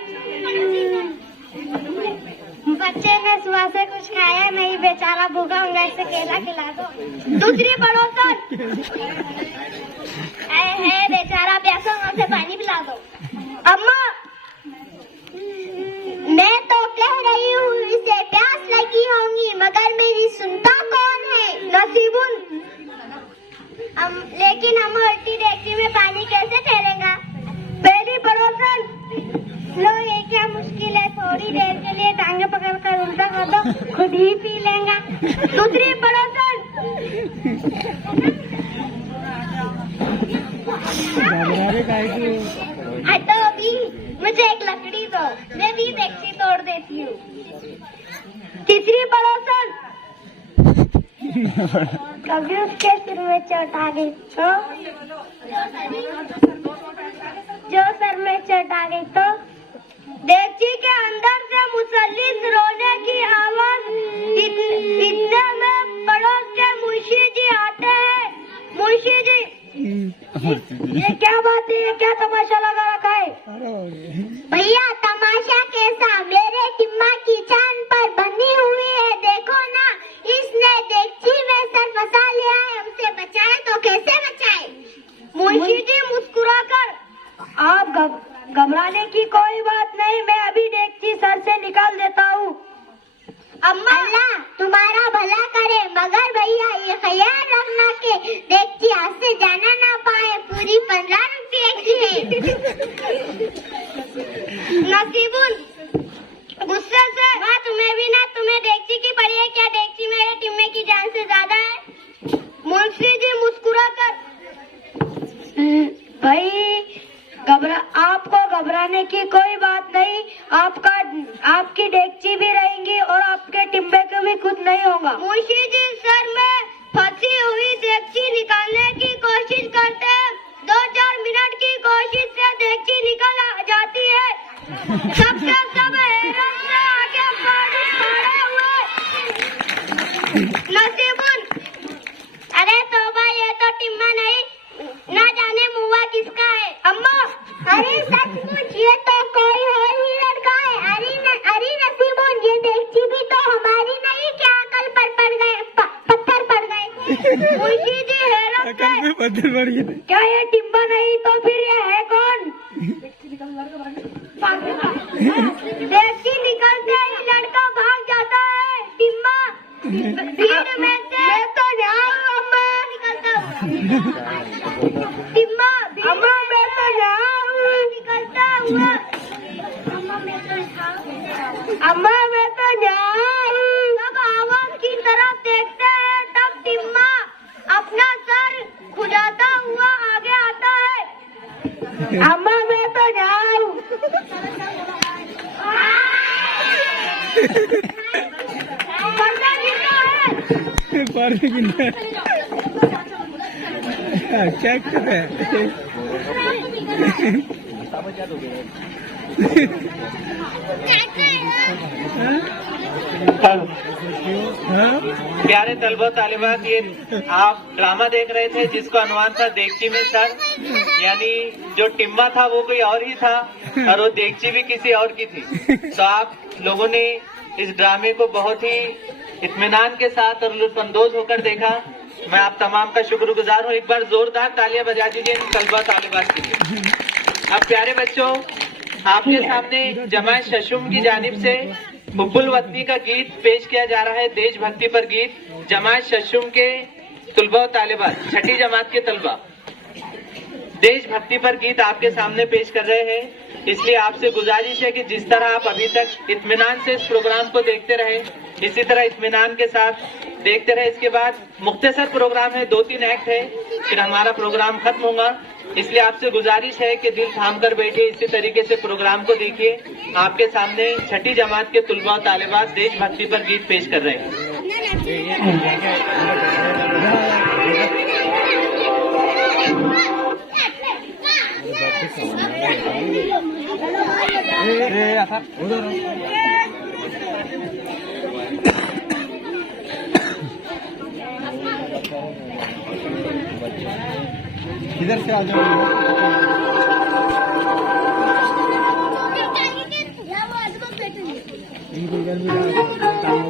बच्चे ने सुबह से कुछ खाया नहीं, बेचारा भूखा होगा, इसे केला खिला दो। दूसरी पड़ोसन, है बेचारा प्यासा, उसे पानी पिला दो। अम्मा, मैं तो कह रही हूँ इसे प्यास लगी होंगी, मगर मेरी सुनता कौन है? नसीबुन, लेकिन हम उल्टी डेगची में पानी कैसे ठहरेगा? पहली पड़ोसन, लो ये क्या मुश्किल है, थोड़ी देर के लिए टांगे पकड़कर उल्टा कर दो, खुद ही पी लेगा। दूसरी पड़ोसन, हटो अभी, मुझे एक लकड़ी दो, मैं भी डेगची तोड़ देती हूँ। तीसरी पड़ोसन, कभी उसके सिर में चोट आ गई तो, जो सर में चोट आ गई तो। डेगची के अंदर से मुसल्लिस रोने की आवाज, इतने में पड़ोस के मुंशी जी आते हैं। मुंशी जी, ये क्या बात है, ये क्या तमाशा लगा रखा है? भैया तमाशा कैसा, मेरे टिम्मा की चांद पर बनी हुई है, देखो ना, इसने डेगची में सर फंसा लिया है, हमसे बचाए तो कैसे बचाए? मुंशी जी मुस्कुराकर, आप घबराने की कोई बात नहीं, मैं अभी डेगची सर से निकाल देता हूँ। अम्मा, अल्लाह तुम्हारा भला करे, मगर भैया ये ख्याल रखना कि डेगची हाथ से जाना ना पाए, पूरी 15 रुपये की है। नसीबुन गुस्से से, हाँ तुम्हें भी ना, तुम्हें डेगची की पड़ी है क्या? डेगची मेरे टिम्मे की जान से ज्यादा है। मुंशी जी मुस्कुराकर, भाई आपको घबराने की कोई बात नहीं, आपकी डेगची भी रहेंगी और आपके टिम्बे को भी कुछ नहीं होगा। मुंशी जी सर में फंसी हुई डेगची निकालने की कोशिश करते हैं। 2-4 मिनट की कोशिश से डेगची निकल जाती है। सबके सब हैरत से आगे खड़े हुए। नसीबुन, अरे तौबा, ये तो टिम्मा नहीं, ना जाने मुआ किसका है। अम्मा, अरे सचमुच ये तो कोई और ही लड़का है। अरे नसीबुन, ये डेगची भी तो हमारी नहीं, क्या अकल पर पड़ गए, पत्थर पड़ गए। मुंशी जी हैरत से, क्या ये टिम्बा नहीं तो फिर ये है कौन? डेगची निकलते ही लड़का भाग जाता है। टिम्बा भीड़ में से, मैं तो जाऊँ अम्मा, निकलता हूँ। टिम्बा, अम्मा मैं तो जाऊँ, निकलता हुआ। अम्मा मैं तो जाऊँ। जब आवाज की तरफ देखते हैं तब टिम्मा अपना सर खुजाता हुआ आगे आता है। अम्मा मैं तो जाऊँ। चेक है। प्यारे तलबा तालिबात, ये आप ड्रामा देख रहे थे जिसको अनुमान था डेगची में सर, यानी जो टिम्मा था वो कोई और ही था और वो डेगची भी किसी और की थी। तो आप लोगों ने इस ड्रामे को बहुत ही इत्मीनान के साथ और लुत्फानंदोज होकर देखा। मैं आप तमाम का शुक्रगुजार हूँ। एक बार जोरदार तालियां बजा दीजिए इन तलबा तालिबात के लिए। अब प्यारे बच्चों, आपके सामने जमात शशुम की जानिब से हुब्बुल वतनी का गीत पेश किया जा रहा है, देशभक्ति पर गीत। जमात शशुम के तलबा तालिबात, 6ठी जमात के तलबा देशभक्ति पर गीत आपके सामने पेश कर रहे हैं। इसलिए आपसे गुजारिश है कि जिस तरह आप अभी तक इत्मीनान से इस प्रोग्राम को देखते रहे, इसी तरह इत्मीनान के साथ देखते रहे। इसके बाद मुख्तसर प्रोग्राम है, 2-3 एक्ट है, फिर हमारा प्रोग्राम खत्म होगा। इसलिए आपसे गुजारिश है कि दिल थाम कर बैठे, इसी तरीके से प्रोग्राम को देखिए। आपके सामने 6ठी जमात के तुलबा तालिबात देशभक्ति पर गीत पेश कर रहे हैं। इधर से आ जाओ। इनको इधर भी काम होता है।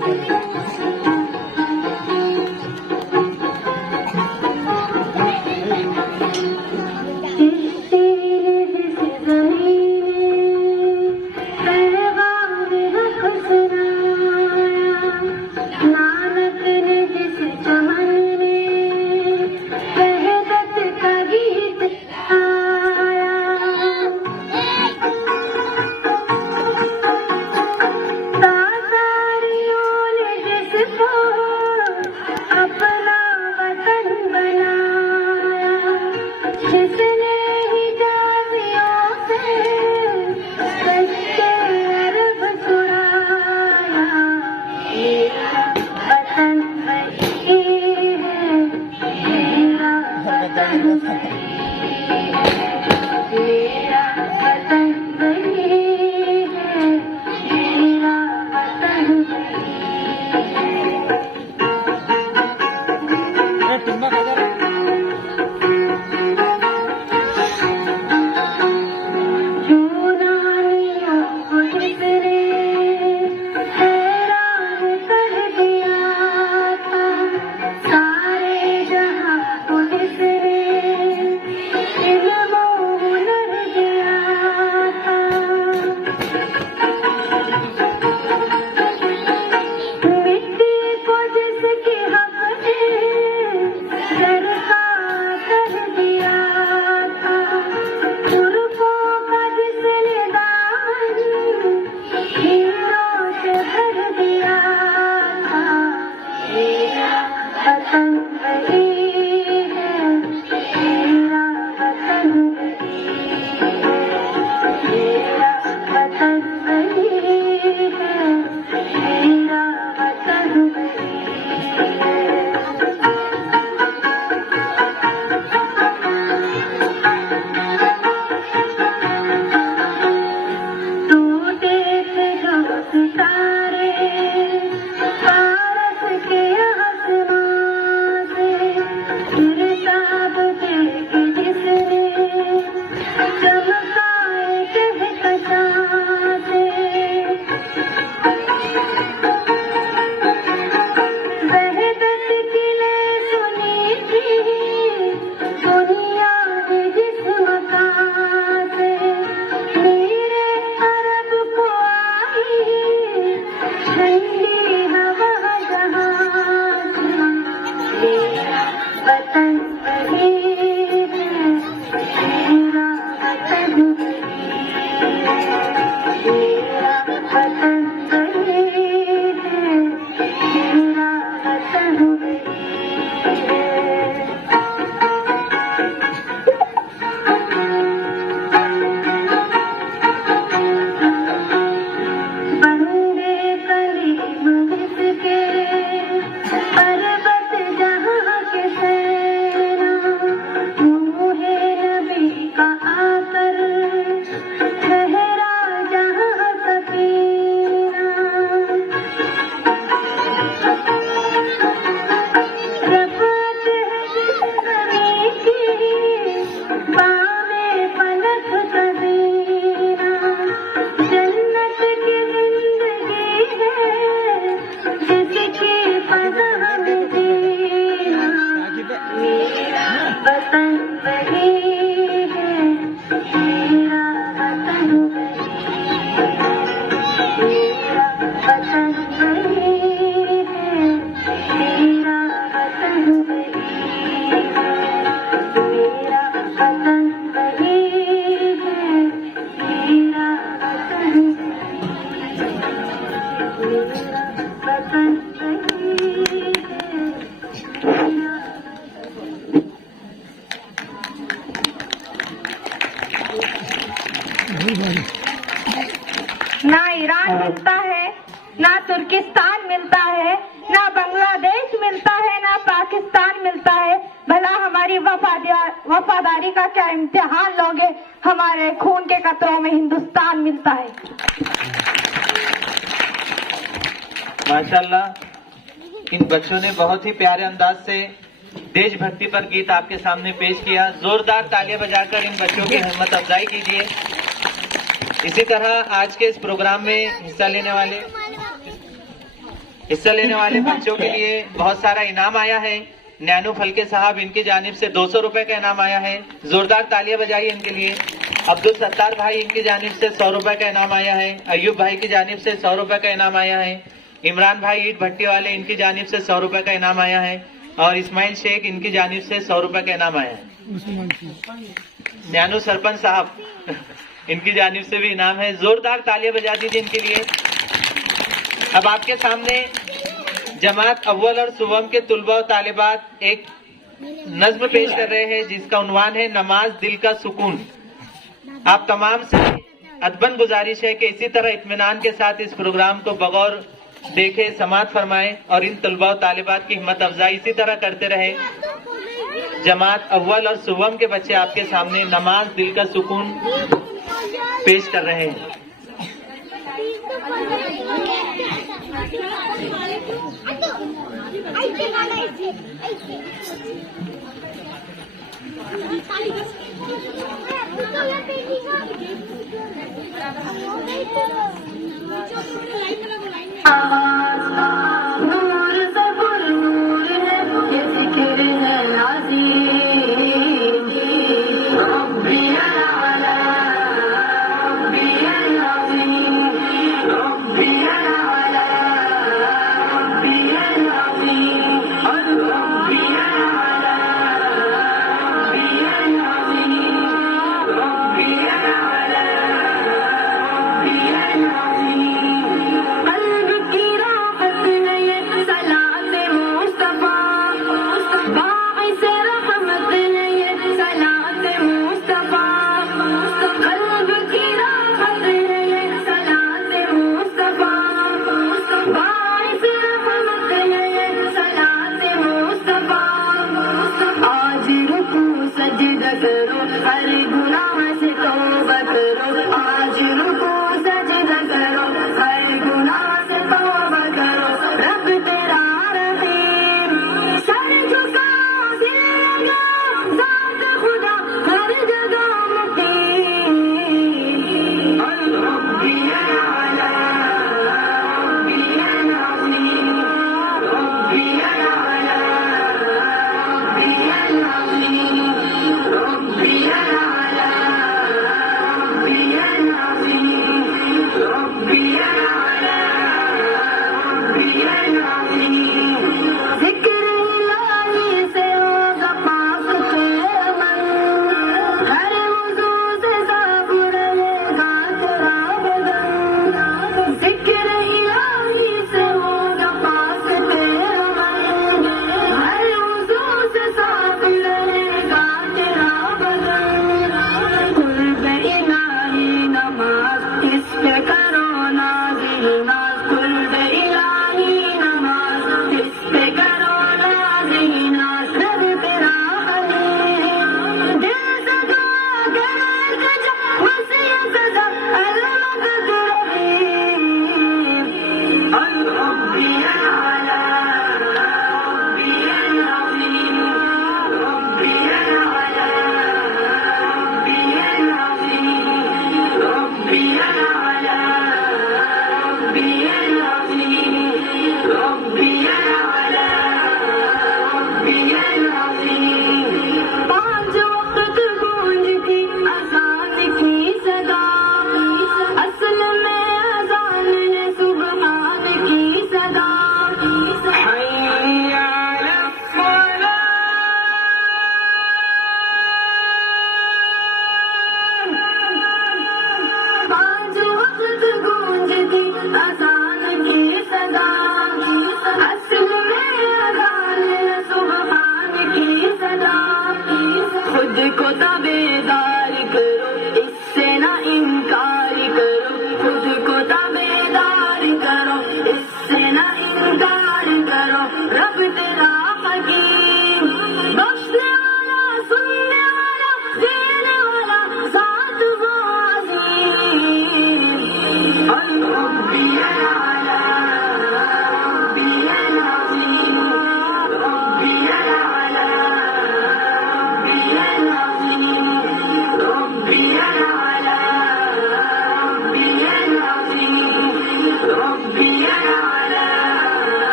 ना ईरान मिलता है, ना तुर्किस्तान मिलता है, ना बांग्लादेश मिलता है ना पाकिस्तान मिलता है। भला हमारी वफादारी का क्या इम्तिहान लोगे, हमारे खून के कतरों में हिंदुस्तान मिलता है। माशाल्लाह, इन बच्चों ने बहुत ही प्यारे अंदाज से देशभक्ति पर गीत आपके सामने पेश किया। जोरदार तालियां बजाकर इन बच्चों की हिम्मत अफजाई कीजिए। इसी तरह आज के इस प्रोग्राम में हिस्सा लेने वाले बच्चों के लिए बहुत सारा इनाम आया है। नैनू फलके साहब, इनकी जानिब से 200 रुपए का इनाम आया है। जोरदार तालियां बजाइए इनके लिए। अब्दुल सत्तार भाई, इनकी जानिब से 100 रुपए का इनाम आया है। अयूब भाई की जानिब से 100 रुपए का इनाम आया है। इमरान भाई ईट भट्टी वाले, इनकी जानिब से 100 रुपए का इनाम आया है। और इस्माइल शेख, इनकी जानिब से 100 रुपए का इनाम आया है। नैनू सरपंच साहब, इनकी जानिब से भी इनाम है। जोरदार तालियां बजा दीजिए इनके लिए। अब आपके सामने जमात अव्वल और सुवम के तुलबा और तालिबात एक नज्म पेश कर रहे हैं जिसका उन्वान है नमाज दिल का सुकून। आप तमाम से अदबन गुजारिश है कि इसी तरह इत्मीनान के साथ इस प्रोग्राम को बगौर देखे समाअत फरमाएं और इन तुलबा और तालिबात की हिम्मत अफजाई इसी तरह करते रहे। जमात अव्वल और सुवम के बच्चे आपके सामने नमाज दिल का सुकून पेश कर रहे हैं। नूर से नूर है ये फिक्र है अजीम। रब्बी अला रब्बी अज़ीम, रब्बी अला रब्बी अज़ीम, रब्बी अला रब्बी अज़ीम, रब्बी अला रब्बी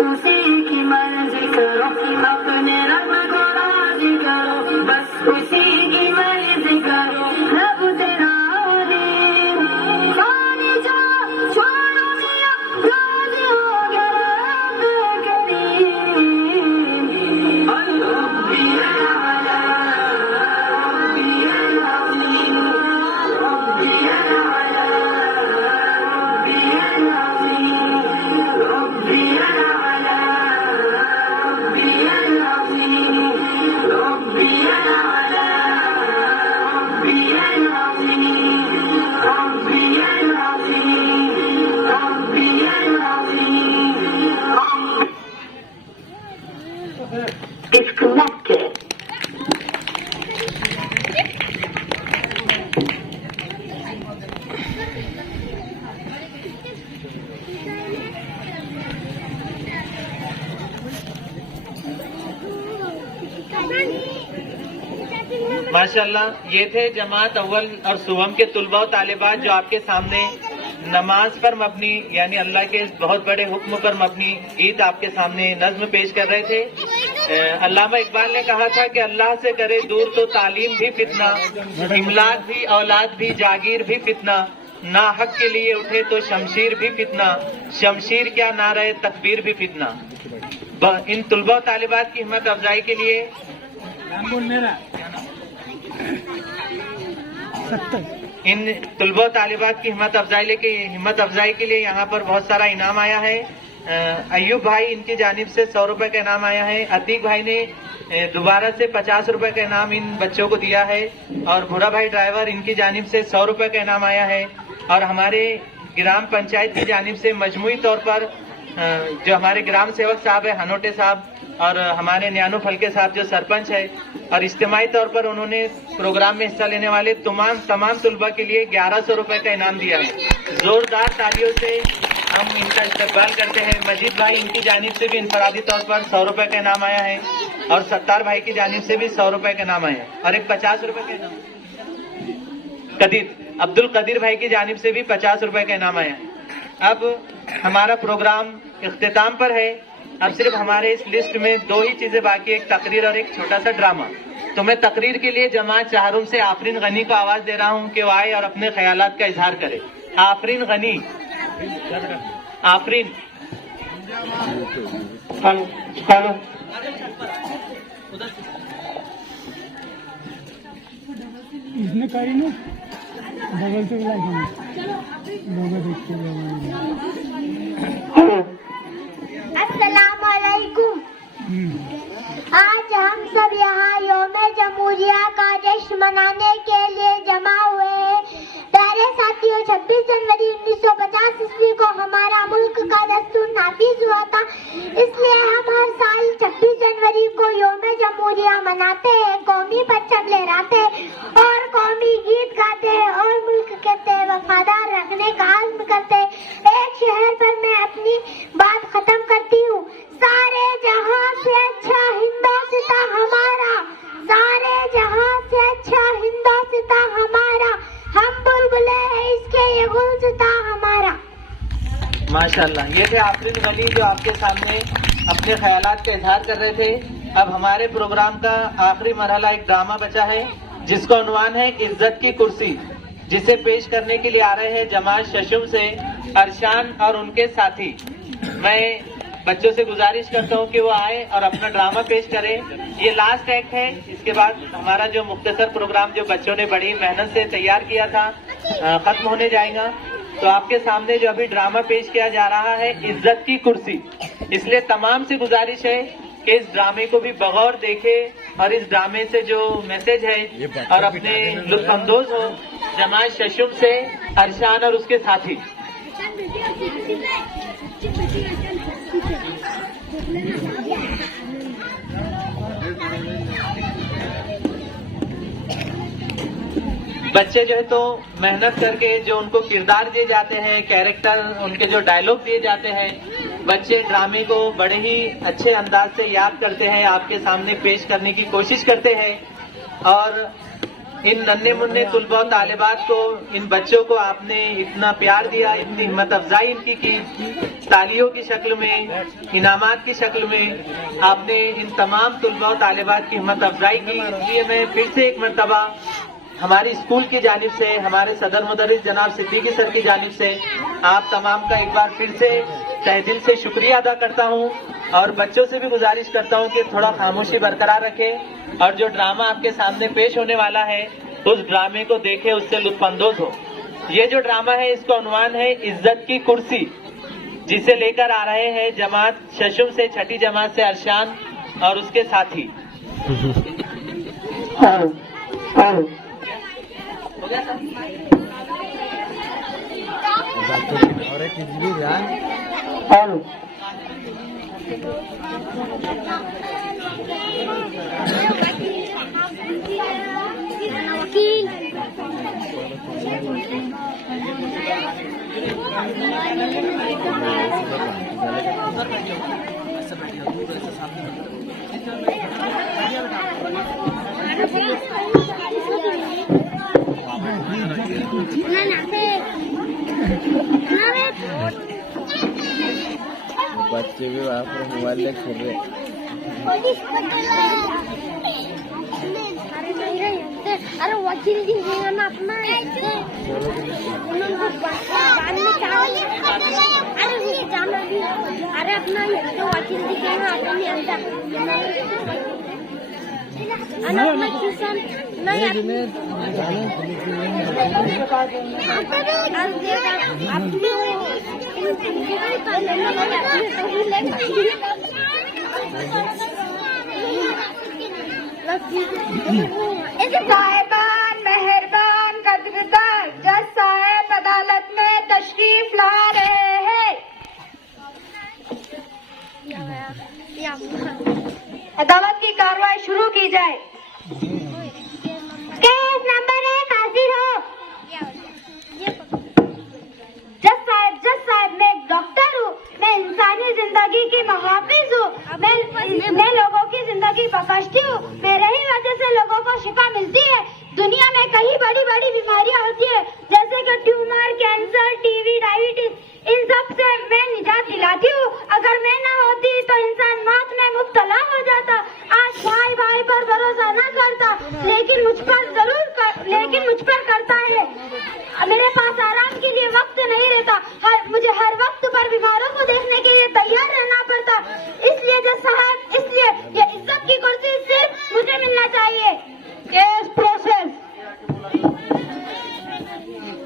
उसी की मर्जी करो, अपने रब को राजी करो, बस उसी की मर्जी करो, रब तेरा दीन। सारी जान छोड़ो मियां, राजी हो गया रब करीम। रब्बी अला रब्बी अज़ीम, रब्बी अला रब्बी अज़ीम, रब्बी अला रब्बी अज़ीम, रब्बी अला रब्बी अज़ीम, रब्बी अज़ीम, रब्बी अज़ीम। Disconnected. माशाल्लाह, ये थे जमात अव्वल और सुवम के तुलबा और तालिबात जो आपके सामने नमाज पर मबनी यानी अल्लाह के इस बहुत बड़े हुक्म पर मबनी गीत आपके सामने नज्म पेश कर रहे थे। अल्लामा इकबाल ने कहा था कि अल्लाह से करे दूर तो तालीम भी फितना, इमलाक भी औलाद भी जागीर भी फितना, ना हक के लिए उठे तो शमशीर भी फितना, शमशीर क्या ना रहे तकबीर भी फितना। इन तुलबा और तालिबात की हिम्मत अफजाई के लिए इन तुलबा तालिबात की हिम्मत अफजाई के लिए यहाँ पर बहुत सारा इनाम आया है। अय्यूब भाई इनकी जानिब से 100 रुपए का इनाम आया है। अतीक भाई ने दोबारा से 50 रुपए का इनाम इन बच्चों को दिया है और भूरा भाई ड्राइवर इनकी जानिब से 100 रुपए का इनाम आया है। और हमारे ग्राम पंचायत की जानिब से मजमूई तौर पर जो हमारे ग्राम सेवक साहब है हनोटे साहब और हमारे न्यानो फलके साहब जो सरपंच है और इज्तिमाई तौर पर उन्होंने प्रोग्राम में हिस्सा लेने वाले तमाम तुलबा के लिए 1100 रुपए का इनाम दिया है। जोरदार तालियों से हम इनका इस्तकबाल करते हैं। मजीद भाई इनकी जानिब से भी इनफरादी तौर पर 100 रुपए का इनाम आया है और सत्तार भाई की जानिब से भी 100 रुपए का इनाम आया है और एक 50 रुपए का इनाम अब्दुल कदीर भाई की जानिब से भी 50 रुपए का इनाम आया है। अब हमारा प्रोग्राम इख्तिताम पर है। अब सिर्फ हमारे इस लिस्ट में 2 ही चीजें बाकी, एक तकरीर और एक छोटा सा ड्रामा। तो मैं तकरीर के लिए जमात चाहरुम से आफरीन गनी को आवाज दे रहा हूं कि वो आए और अपने ख्यालात का इजहार करे। आफरीन गनी, आफरीन। इसने करी ना बगल से अस्सलाम वालेकुम। आज हम सब यहाँ यौम जमहूरिया का जश्न मनाने के लिए जमा हुए हैं। प्यारे साथियों, 26 जनवरी 1950 ईस्वी को हमारा मुल्क का दस्तूर नाफिज हुआ था, इसलिए हम हर साल 26 जनवरी को यौम जमहूरिया मनाते हैं, कौमी परचम लहराते हैं और कौमी गीत गाते हैं और मुल्क के तय वफादार रखने का आज़्म करते हैं। एक शहर पर मैं अपनी बात खत्म करती हूँ। सारे जहां से अच्छा हिंदुस्ता हमारा, सारे जहां से अच्छा हिंदुस्ता हमारा, हम बुलबुले हैं इसके ये गुलसिता हमारा। माशाल्लाह, ये थे आफरीन गनी जो आपके सामने अपने ख्यालात का इजहार कर रहे थे। अब हमारे प्रोग्राम का आखिरी मरहला एक ड्रामा बचा है जिसका उन्वान है इज्जत की कुर्सी, जिसे पेश करने के लिए आ रहे हैं जमात शशुम से अरशान और उनके साथी। मैं बच्चों से गुजारिश करता हूं कि वो आए और अपना ड्रामा पेश करें। ये लास्ट एक्ट है, इसके बाद हमारा जो मुख्तसर प्रोग्राम जो बच्चों ने बड़ी मेहनत से तैयार किया था खत्म होने जाएगा। तो आपके सामने जो अभी ड्रामा पेश किया जा रहा है इज्जत की कुर्सी, इसलिए तमाम से गुजारिश है कि इस ड्रामे को भी बगौर देखे और इस ड्रामे से जो मैसेज है और अपने लुत्फअंदोज हो। जमात शशुम से अरशान और उसके साथी। बच्चे जो है तो मेहनत करके जो उनको किरदार दिए जाते हैं, कैरेक्टर, उनके जो डायलॉग दिए जाते हैं, बच्चे ड्रामे को बड़े ही अच्छे अंदाज से याद करते हैं, आपके सामने पेश करने की कोशिश करते हैं। और इन नन्हे मुन्ने तुलबा और तालिबात को, इन बच्चों को आपने इतना प्यार दिया, इतनी हिम्मत अफजाई इनकी की, तालियों की शक्ल में, इनामात की शक्ल में आपने इन तमाम तुलबा और तालिबात की हिम्मत अफजाई की। इसलिए मैं फिर से एक मरतबा हमारी स्कूल की जानिब से, हमारे सदर मुदर्रिस जनाब सिद्दीकी सर की जानिब से आप तमाम का एक बार फिर से तहे दिल से शुक्रिया अदा करता हूं और बच्चों से भी गुजारिश करता हूं कि थोड़ा खामोशी बरकरार रखें और जो ड्रामा आपके सामने पेश होने वाला है उस ड्रामे को देखें, उससे लुत्फानंदोज हो। ये जो ड्रामा है इसका उन्वान है इज्जत की कुर्सी, जिसे लेकर आ रहे हैं जमात शशुम से, छठी जमात से अरशान और उसके साथी। बच्चे भी वहाँ पर मोबाइल ले खेल रहे। अरे वकील जी ना अपना अरे अपना वकील जी साहिबान, मेहरबान, कदरदान, जज साहब अदालत में तशरीफ ला रहे हैं। अदालत की कार्रवाई शुरू की जाए। केस नंबर 1 हाजिर हो। जज साहब मैं एक डॉक्टर हूँ, मैं इंसानी जिंदगी की मुहाफिज हूँ, मैं लोगों की जिंदगी बख्शती हूँ, मेरे ही वजह से लोगों को शिफा मिलती है। दुनिया में कई बड़ी बड़ी बीमारियाँ होती है जैसे कि ट्यूमर, कैंसर, टीबी, डायबिटीज, इन सब से मैं निजात दिलाती हूँ। अगर मैं ना होती तो इंसान मौत में मुब्तला हो जाता। आज भाई भाई पर भरोसा न करता, लेकिन मुझ पर करता है। मेरे पास आराम के लिए वक्त नहीं रहता, मुझे हर वक्त पर बीमारों को देखने के लिए तैयार रहना पड़ता। इसलिए जज साहब, इसलिए ये इज्जत की कुर्सी सिर्फ मुझे मिलना चाहिए। Case process.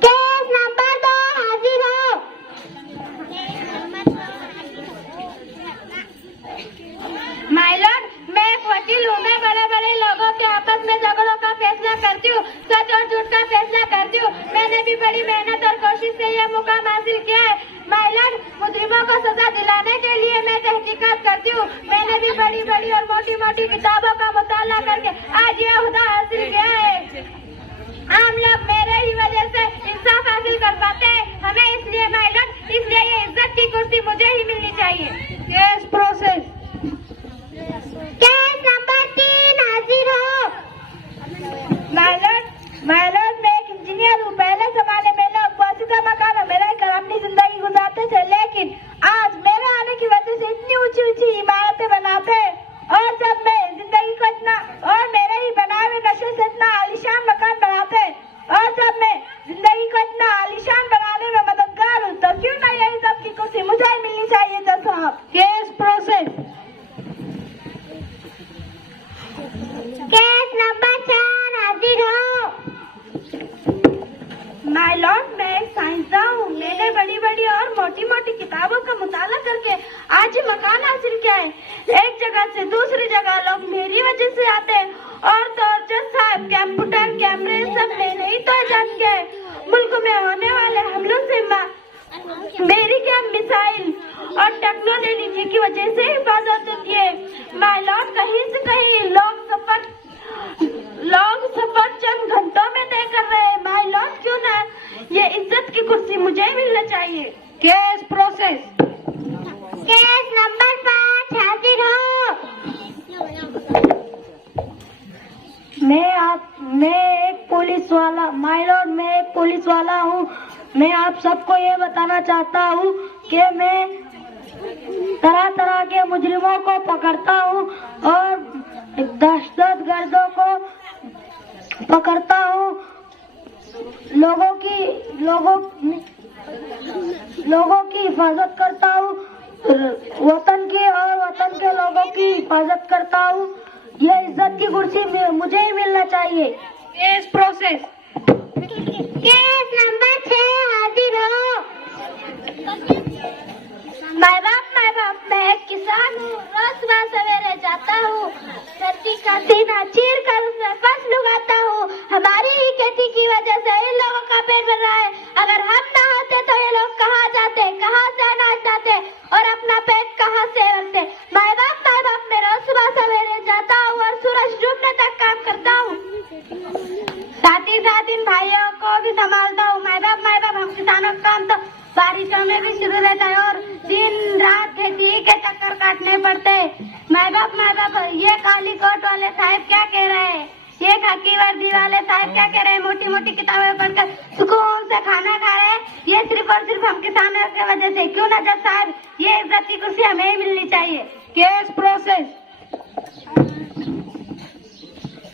केस नंबर 2 हाजिर हो। माय लॉर्ड, मैं एक वकील हूँ, मैं बड़े बड़े लोगों के आपस में झगड़ों का फैसला करती हूँ, सच और झूठ का फैसला करती हूँ। मैंने भी बड़ी मेहनत और कोशिश से यह मुकाम हासिल किया है। माय लॉर्ड, मुजरिमों को सजा दिलाने के लिए मैं तहकीकात करती हूँ। मैंने भी बड़ी बड़ी और मोटी मोटी किताबों का मुताला करके आज यह हुदा हासिल किया है। आम लोग मेरे ही वजह से इंसाफ हासिल कर पाते हैं, हमें इसलिए माय लॉर्ड, इसलिए ये इज्जत की कुर्सी मुझे ही मिलनी चाहिए। Case process. केस नंबर 3 हाजिर हो। माय लॉर्ड, मैं एक इंजीनियर हूँ। पहले जमाने में लोग वासिदा मकान में रहकर अपनी जिंदगी गुजारते थे, लेकिन आज मेरे आने की वजह से इतनी ऊंची ऊंची इमारतें बनाते हैं और जब मैं जिंदगी को इतना और मेरे ही बनाए हुए नशे से इतना आलीशान मकान बनाते हैं और जब मैं जिंदगी को इतना आलीशान बनाने में मददगार हूँ तो क्यों ना यही सब की कुर्सी मुझे ही मिलनी चाहिए। जज साहब, केस प्रोसेस। केस नंबर 4 हाजिर हो। माय लॉर्ड, मैं एक साइंसदान हूँ। मैंने बड़ी बड़ी और मोटी मोटी किताबों का मुताला करके आज ही मकान हासिल किया है। एक जगह से दूसरी जगह लोग मेरी वजह से आते हैं और तो और जज साहब, कंप्यूटर, कैमरे सब मैंने ही तो इजाद किया है। मुल्क में होने वाले हमलों से मेरी क्या मिसाइल और टेक्नोलॉजी की वजह से हिफाजत होती है। माय लॉर्ड, कहीं से कहीं लोग सफर चंद घंटों में तय कर रहे हैं। माय लॉर्ड, क्यों ना ये इज्जत की कुर्सी मुझे मिलना चाहिए। Case process. केस नंबर 5 हाजिर हो। मैं एक वाला, माय लॉर्ड मैं एक पुलिस वाला हूँ। मैं आप सबको ये बताना चाहता हूँ कि मैं तरह तरह के मुजरिमों को पकड़ता हूँ और दहशतगर्दों को पकड़ता हूँ, लोगों की हिफाजत करता हूँ, वतन की और वतन के लोगों की हिफाजत करता हूँ। ये इज्जत की कुर्सी मुझे ही मिलना चाहिए। Case process. केस नंबर 6 हाजिर हो। माय बाप मैं एक किसान हूँ। रोज सुबह सवेरे जाता हूँ, धरती का सीना चीर कर उसमें फसल उगाता हूँ। हमारी ही खेती की वजह से इन लोगों का पेट भर रहा है। अगर हम ना होते तो ये लोग कहाँ जाते, कहाँ से अनाज लाते और अपना पेट कहाँ से भरते। माय बाप मैं रोज सुबह सवेरे जाता हूँ और सूरज डूबने तक काम करता हूँ। साथ ही साथ इन भाइयों को भी संभालता हूँ। माय बाप हम किसानों का काम तो बारिशों में भी शुरू रहता है और दिन रात खेती के चक्कर काटने पड़ते हैं। माय बाप ये काली कोट वाले साहब क्या कह रहे हैं, ये खाकी वर्दी वाले साहब क्या कह रहे हैं, मोटी मोटी किताबें पढ़कर सुकून से खाना खा रहे हैं। ये सिर्फ और सिर्फ हम किसानों की वजह से। क्यों ना जज साहब, ये इज्जत की कुर्सी हमें ही मिलनी चाहिए। Case process.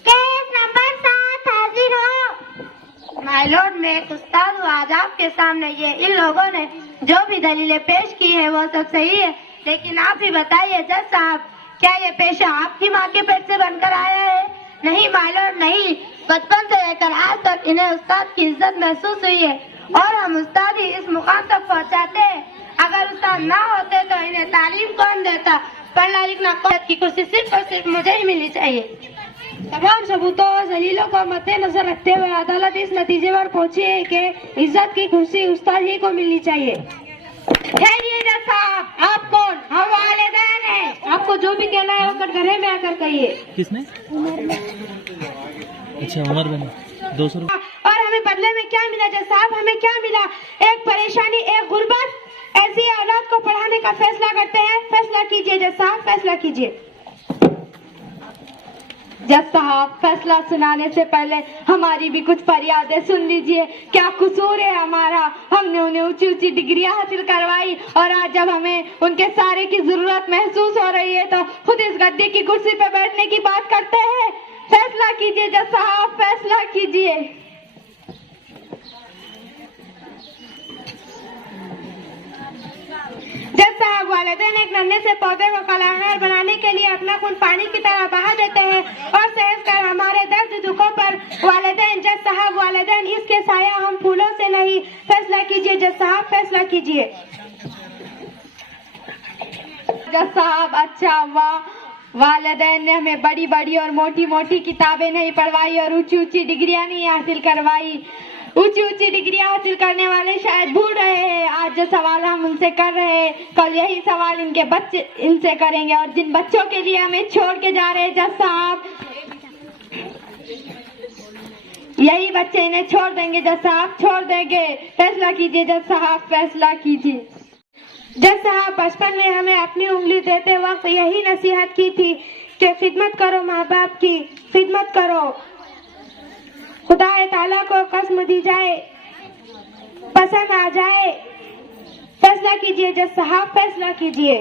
केस नंबर 7 हाजिर हो। माय लॉर्ड मैं एक उस्ताद हूँ। आज आपके सामने ये इन लोगों ने जो भी दलीलें पेश की है वो सब सही है, लेकिन आप ही बताइए जज साहब, क्या ये पेशा आपकी माँ के पेट से बनकर आया है? नहीं माय लॉर्ड नहीं, बचपन से लेकर आज तक इन्हें उस्ताद की इज्जत महसूस हुई है और हम उस्ताद ही इस मुकाम तक पहुँचाते हैं। अगर उस्ताद ना होते तो इन्हें तालीम कौन देता? पढ़ना लिखना की कुर्सी सिर्फ और सिर्फ मुझे ही मिलनी चाहिए। तमाम सबूतों और दलीलों को मद्देनजर रखते हुए अदालत इस नतीजे पर पहुंची है कि इज्जत की कुर्सी उस्ताद ही को मिलनी चाहिए। ठहरिए जज साहब, आप कौन? हम वालिदैन हैं। आपको जो भी कहना है वो कटघरे में आकर कहिए। किसने? अच्छा उमर बने 200 रुपये। और हमें बदले में क्या मिला जज साहब? हमें क्या मिला? एक परेशानी, एक गुर्बत। ऐसी औलाद को पढ़ाने का फैसला करते हैं। फैसला कीजिए जज साहब, फैसला कीजिए। जज साहब फैसला सुनाने से पहले हमारी भी कुछ फरियादें सुन लीजिए। क्या कसूर है हमारा? हमने उन्हें ऊंची ऊंची डिग्रियां हासिल करवाई और आज जब हमें उनके सहारे की जरूरत महसूस हो रही है तो खुद इस गद्दी की कुर्सी पे बैठने की बात करते हैं। फैसला कीजिए जज साहब, फैसला कीजिए। जज साहब वालिदैन एक नन्हे से पौधे को कलाकार बनाने के लिए अपना खून पानी की तरह बहा देते हैं और सहज कर हमारे दर्द दुखों पर वालिदैन। जज साहब वालिदैन इसके साया हम फूलों से नहीं। फैसला कीजिए जज साहब, फैसला कीजिए। जज साहब अच्छा वाह, वालिदैन ने हमें बड़ी बड़ी और मोटी मोटी किताबें नहीं पढ़वाई और ऊंची ऊंची डिग्रियां नहीं हासिल करवाई। ऊंची ऊंची डिग्रियां हासिल करने वाले शायद भूल रहे हैं आज जो सवाल हम उनसे कर रहे हैं, कल यही सवाल इनके बच्चे इनसे करेंगे और जिन बच्चों के लिए हमें छोड़ के जा रहे हैं जज साहब, यही बच्चे इन्हें छोड़ देंगे जज साहब, छोड़ देंगे। फैसला कीजिए जज साहब, फैसला कीजिए। जज साहब बचपन में हमें अपनी उंगली देते वक्त यही नसीहत की थी कि खिदमत करो, माँ बाप की खिदमत करो। खुदा ताला को कसम दी जाए, पसंद आ जाए। फैसला कीजिए जज साहब, फैसला कीजिए।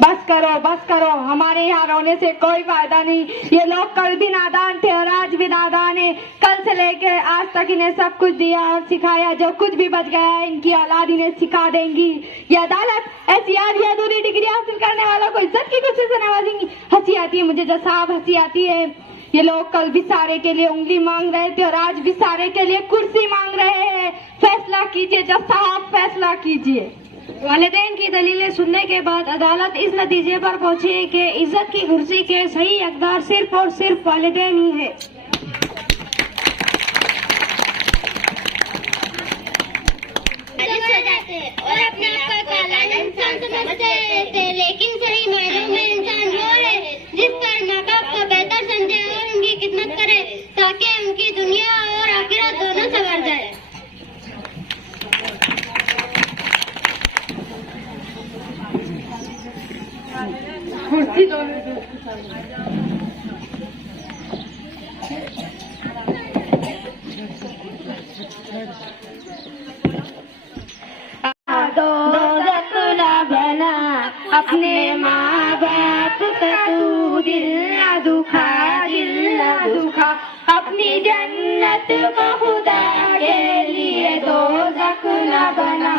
बस करो, हमारे यहाँ रोने से कोई फायदा नहीं। ये लोग कल भी नादान थे और आज भी नादान है। कल से लेकर आज तक इन्हें सब कुछ दिया और सिखाया, जो कुछ भी बच गया है इनकी औलाद इन्हें सिखा देंगी। ये अदालत ऐसी आधी अधूरी डिग्री हासिल करने वालों को इज्जत की कुर्सी से नवाजेंगी। हंसी आती है मुझे जज साहब, हंसी आती है। ये लोग कल भी सारे के लिए उंगली मांग रहे थे और आज भी सारे के लिए कुर्सी मांग रहे हैं। फैसला कीजिए जज साहब, फैसला कीजिए। वालिदैन की दलीलें सुनने के बाद अदालत इस नतीजे पर पहुंची है कि इज्जत की कुर्सी के सही हकदार सिर्फ और सिर्फ वालिदैन ही है। और अपने आप को काला इंसान समझते थे, लेकिन सही मायनों में इंसान वो है जिस पर माँ बाप को बेहतर समझे और उनकी खिदमत करे ताकि उनकी दुनिया और आखिरत दोनों संवर जाए। दोज़ख न बना अपने माँ बाप का तू दिल न दुखा अपनी जन्नत को खुदा के लिए दोज़ख न बना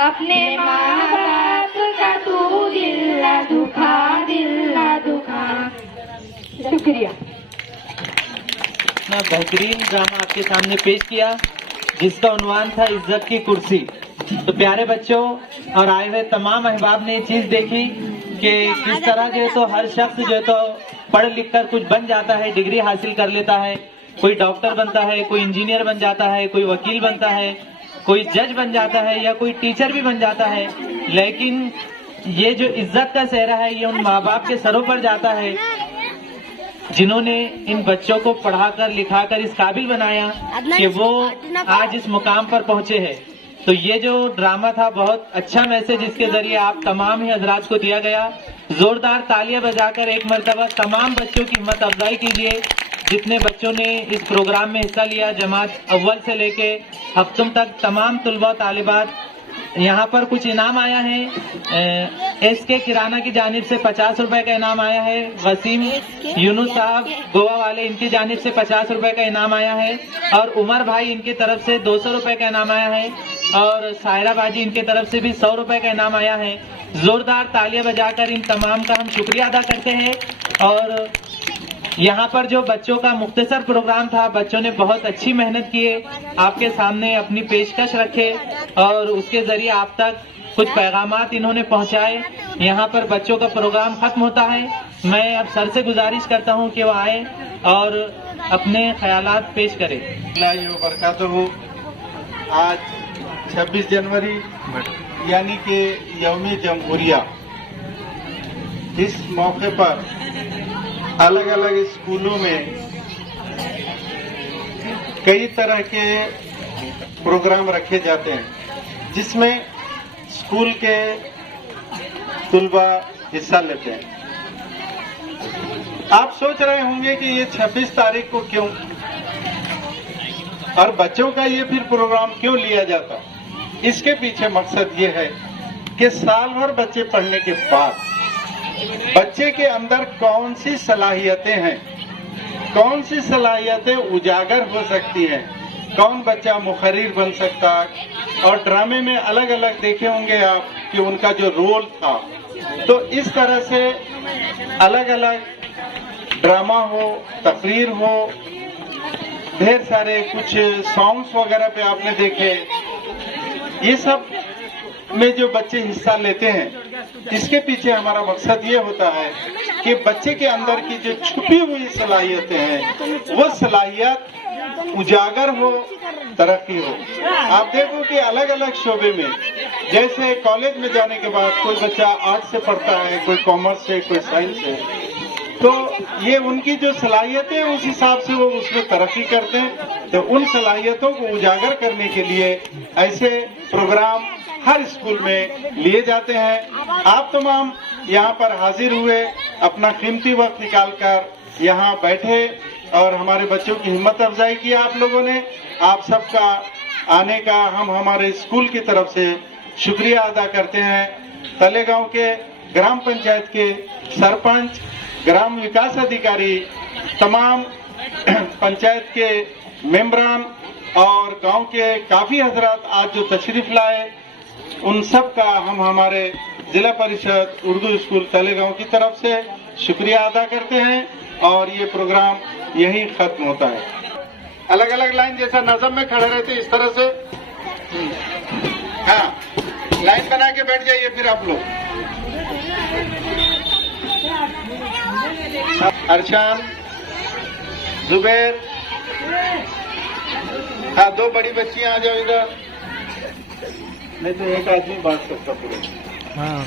अपने माँ बाप का तू दिल न दुखा। शुक्रिया। इतना बेहतरीन ड्रामा आपके सामने पेश किया जिसका उन्वान था इज्जत की कुर्सी। तो प्यारे बच्चों और आए हुए तमाम अहबाब ने ये चीज देखी कि किस तरह जो है तो हर शख्स जो है तो पढ़ लिख कर कुछ बन जाता है, डिग्री हासिल कर लेता है, कोई डॉक्टर बनता है, कोई इंजीनियर बन जाता है, कोई वकील बनता है, कोई जज बन जाता है या कोई टीचर भी बन जाता है। लेकिन ये जो इज्जत का सेहरा है ये उन माँ बाप के सरों पर जाता है जिन्होंने इन बच्चों को पढ़ाकर लिखाकर इस काबिल बनाया कि वो आज इस मुकाम पर पहुंचे हैं। तो ये जो ड्रामा था बहुत अच्छा मैसेज इसके जरिए आप तमाम ही हजरात को दिया गया। जोरदार तालियां बजाकर एक मर्तबा तमाम बच्चों की हिम्मत अफजाई कीजिए जितने बच्चों ने इस प्रोग्राम में हिस्सा लिया। जमात अव्वल से लेके हफ्तुम तक तमाम तुलबा तालिबात। यहाँ पर कुछ इनाम आया है। एसके किराना की जानिब से 50 रुपए का इनाम आया है। वसीम यूनुस साहब गोवा वाले इनकी जानिब से 50 रुपए का इनाम आया है और उमर भाई इनकी तरफ से 200 रुपए का इनाम आया है और सायरा बाजी इनके तरफ से भी 100 रुपए का इनाम आया है। जोरदार तालियां बजाकर इन तमाम का हम शुक्रिया अदा करते हैं। और यहाँ पर जो बच्चों का मुख्तसर प्रोग्राम था, बच्चों ने बहुत अच्छी मेहनत किए, आपके सामने अपनी पेशकश रखे और उसके जरिए आप तक कुछ पैगामात इन्होंने पहुँचाए। यहाँ पर बच्चों का प्रोग्राम खत्म होता है। मैं अब सर से गुजारिश करता हूँ कि वो आए और अपने ख्यालात पेश करें। बरकातहू। आज 26 जनवरी यानी कि यौम जमहूरिया, इस मौके पर अलग अलग स्कूलों में कई तरह के प्रोग्राम रखे जाते हैं जिसमें स्कूल के तुलबा हिस्सा लेते हैं। आप सोच रहे होंगे कि ये 26 तारीख को क्यों और बच्चों का ये फिर प्रोग्राम क्यों लिया जाता। इसके पीछे मकसद ये है कि साल भर बच्चे पढ़ने के बाद बच्चे के अंदर कौन सी सलाहियतें हैं, कौन सी सलाहियतें उजागर हो सकती हैं, कौन बच्चा मुखर्रिर बन सकता है। और ड्रामे में अलग अलग देखे होंगे आप कि उनका जो रोल था। तो इस तरह से अलग अलग ड्रामा हो, तकरीर हो, ढेर सारे कुछ सॉन्ग्स वगैरह पे आपने देखे। ये सब में जो बच्चे हिस्सा लेते हैं इसके पीछे हमारा मकसद ये होता है कि बच्चे के अंदर की जो छुपी हुई सलाहियतें हैं वो सलाहियत उजागर हो, तरक्की हो। आप देखो कि अलग अलग शोबे में, जैसे कॉलेज में जाने के बाद कोई बच्चा आर्ट से पढ़ता है, कोई कॉमर्स से, कोई साइंस से, तो ये उनकी जो सलाहियतें हैं उस हिसाब से वो उसमें तरक्की करते हैं। तो उन सलाहियतों को उजागर करने के लिए ऐसे प्रोग्राम हर स्कूल में लिए जाते हैं। आप तमाम यहाँ पर हाजिर हुए, अपना कीमती वक्त निकालकर यहाँ बैठे और हमारे बच्चों की हिम्मत अफजाई की आप लोगों ने। आप सबका आने का हम हमारे स्कूल की तरफ से शुक्रिया अदा करते हैं। तलेगांव के ग्राम पंचायत के सरपंच, ग्राम विकास अधिकारी, तमाम पंचायत के मेंबरान और गांव के काफी हजरात आज जो तशरीफ लाए, उन सब का हम हमारे जिला परिषद उर्दू स्कूल तलेगांव की तरफ से शुक्रिया अदा करते हैं। और ये प्रोग्राम यही खत्म होता है। अलग अलग लाइन जैसा नज़म में खड़े रहते इस तरह से, हाँ, लाइन बना के बैठ जाइए फिर आप लोग। अरशान, जुबैर, हाँ, दो बड़ी बच्चियां आ जाओ इधर, नहीं तो एक आदमी बात सकता पूरे। हाँ।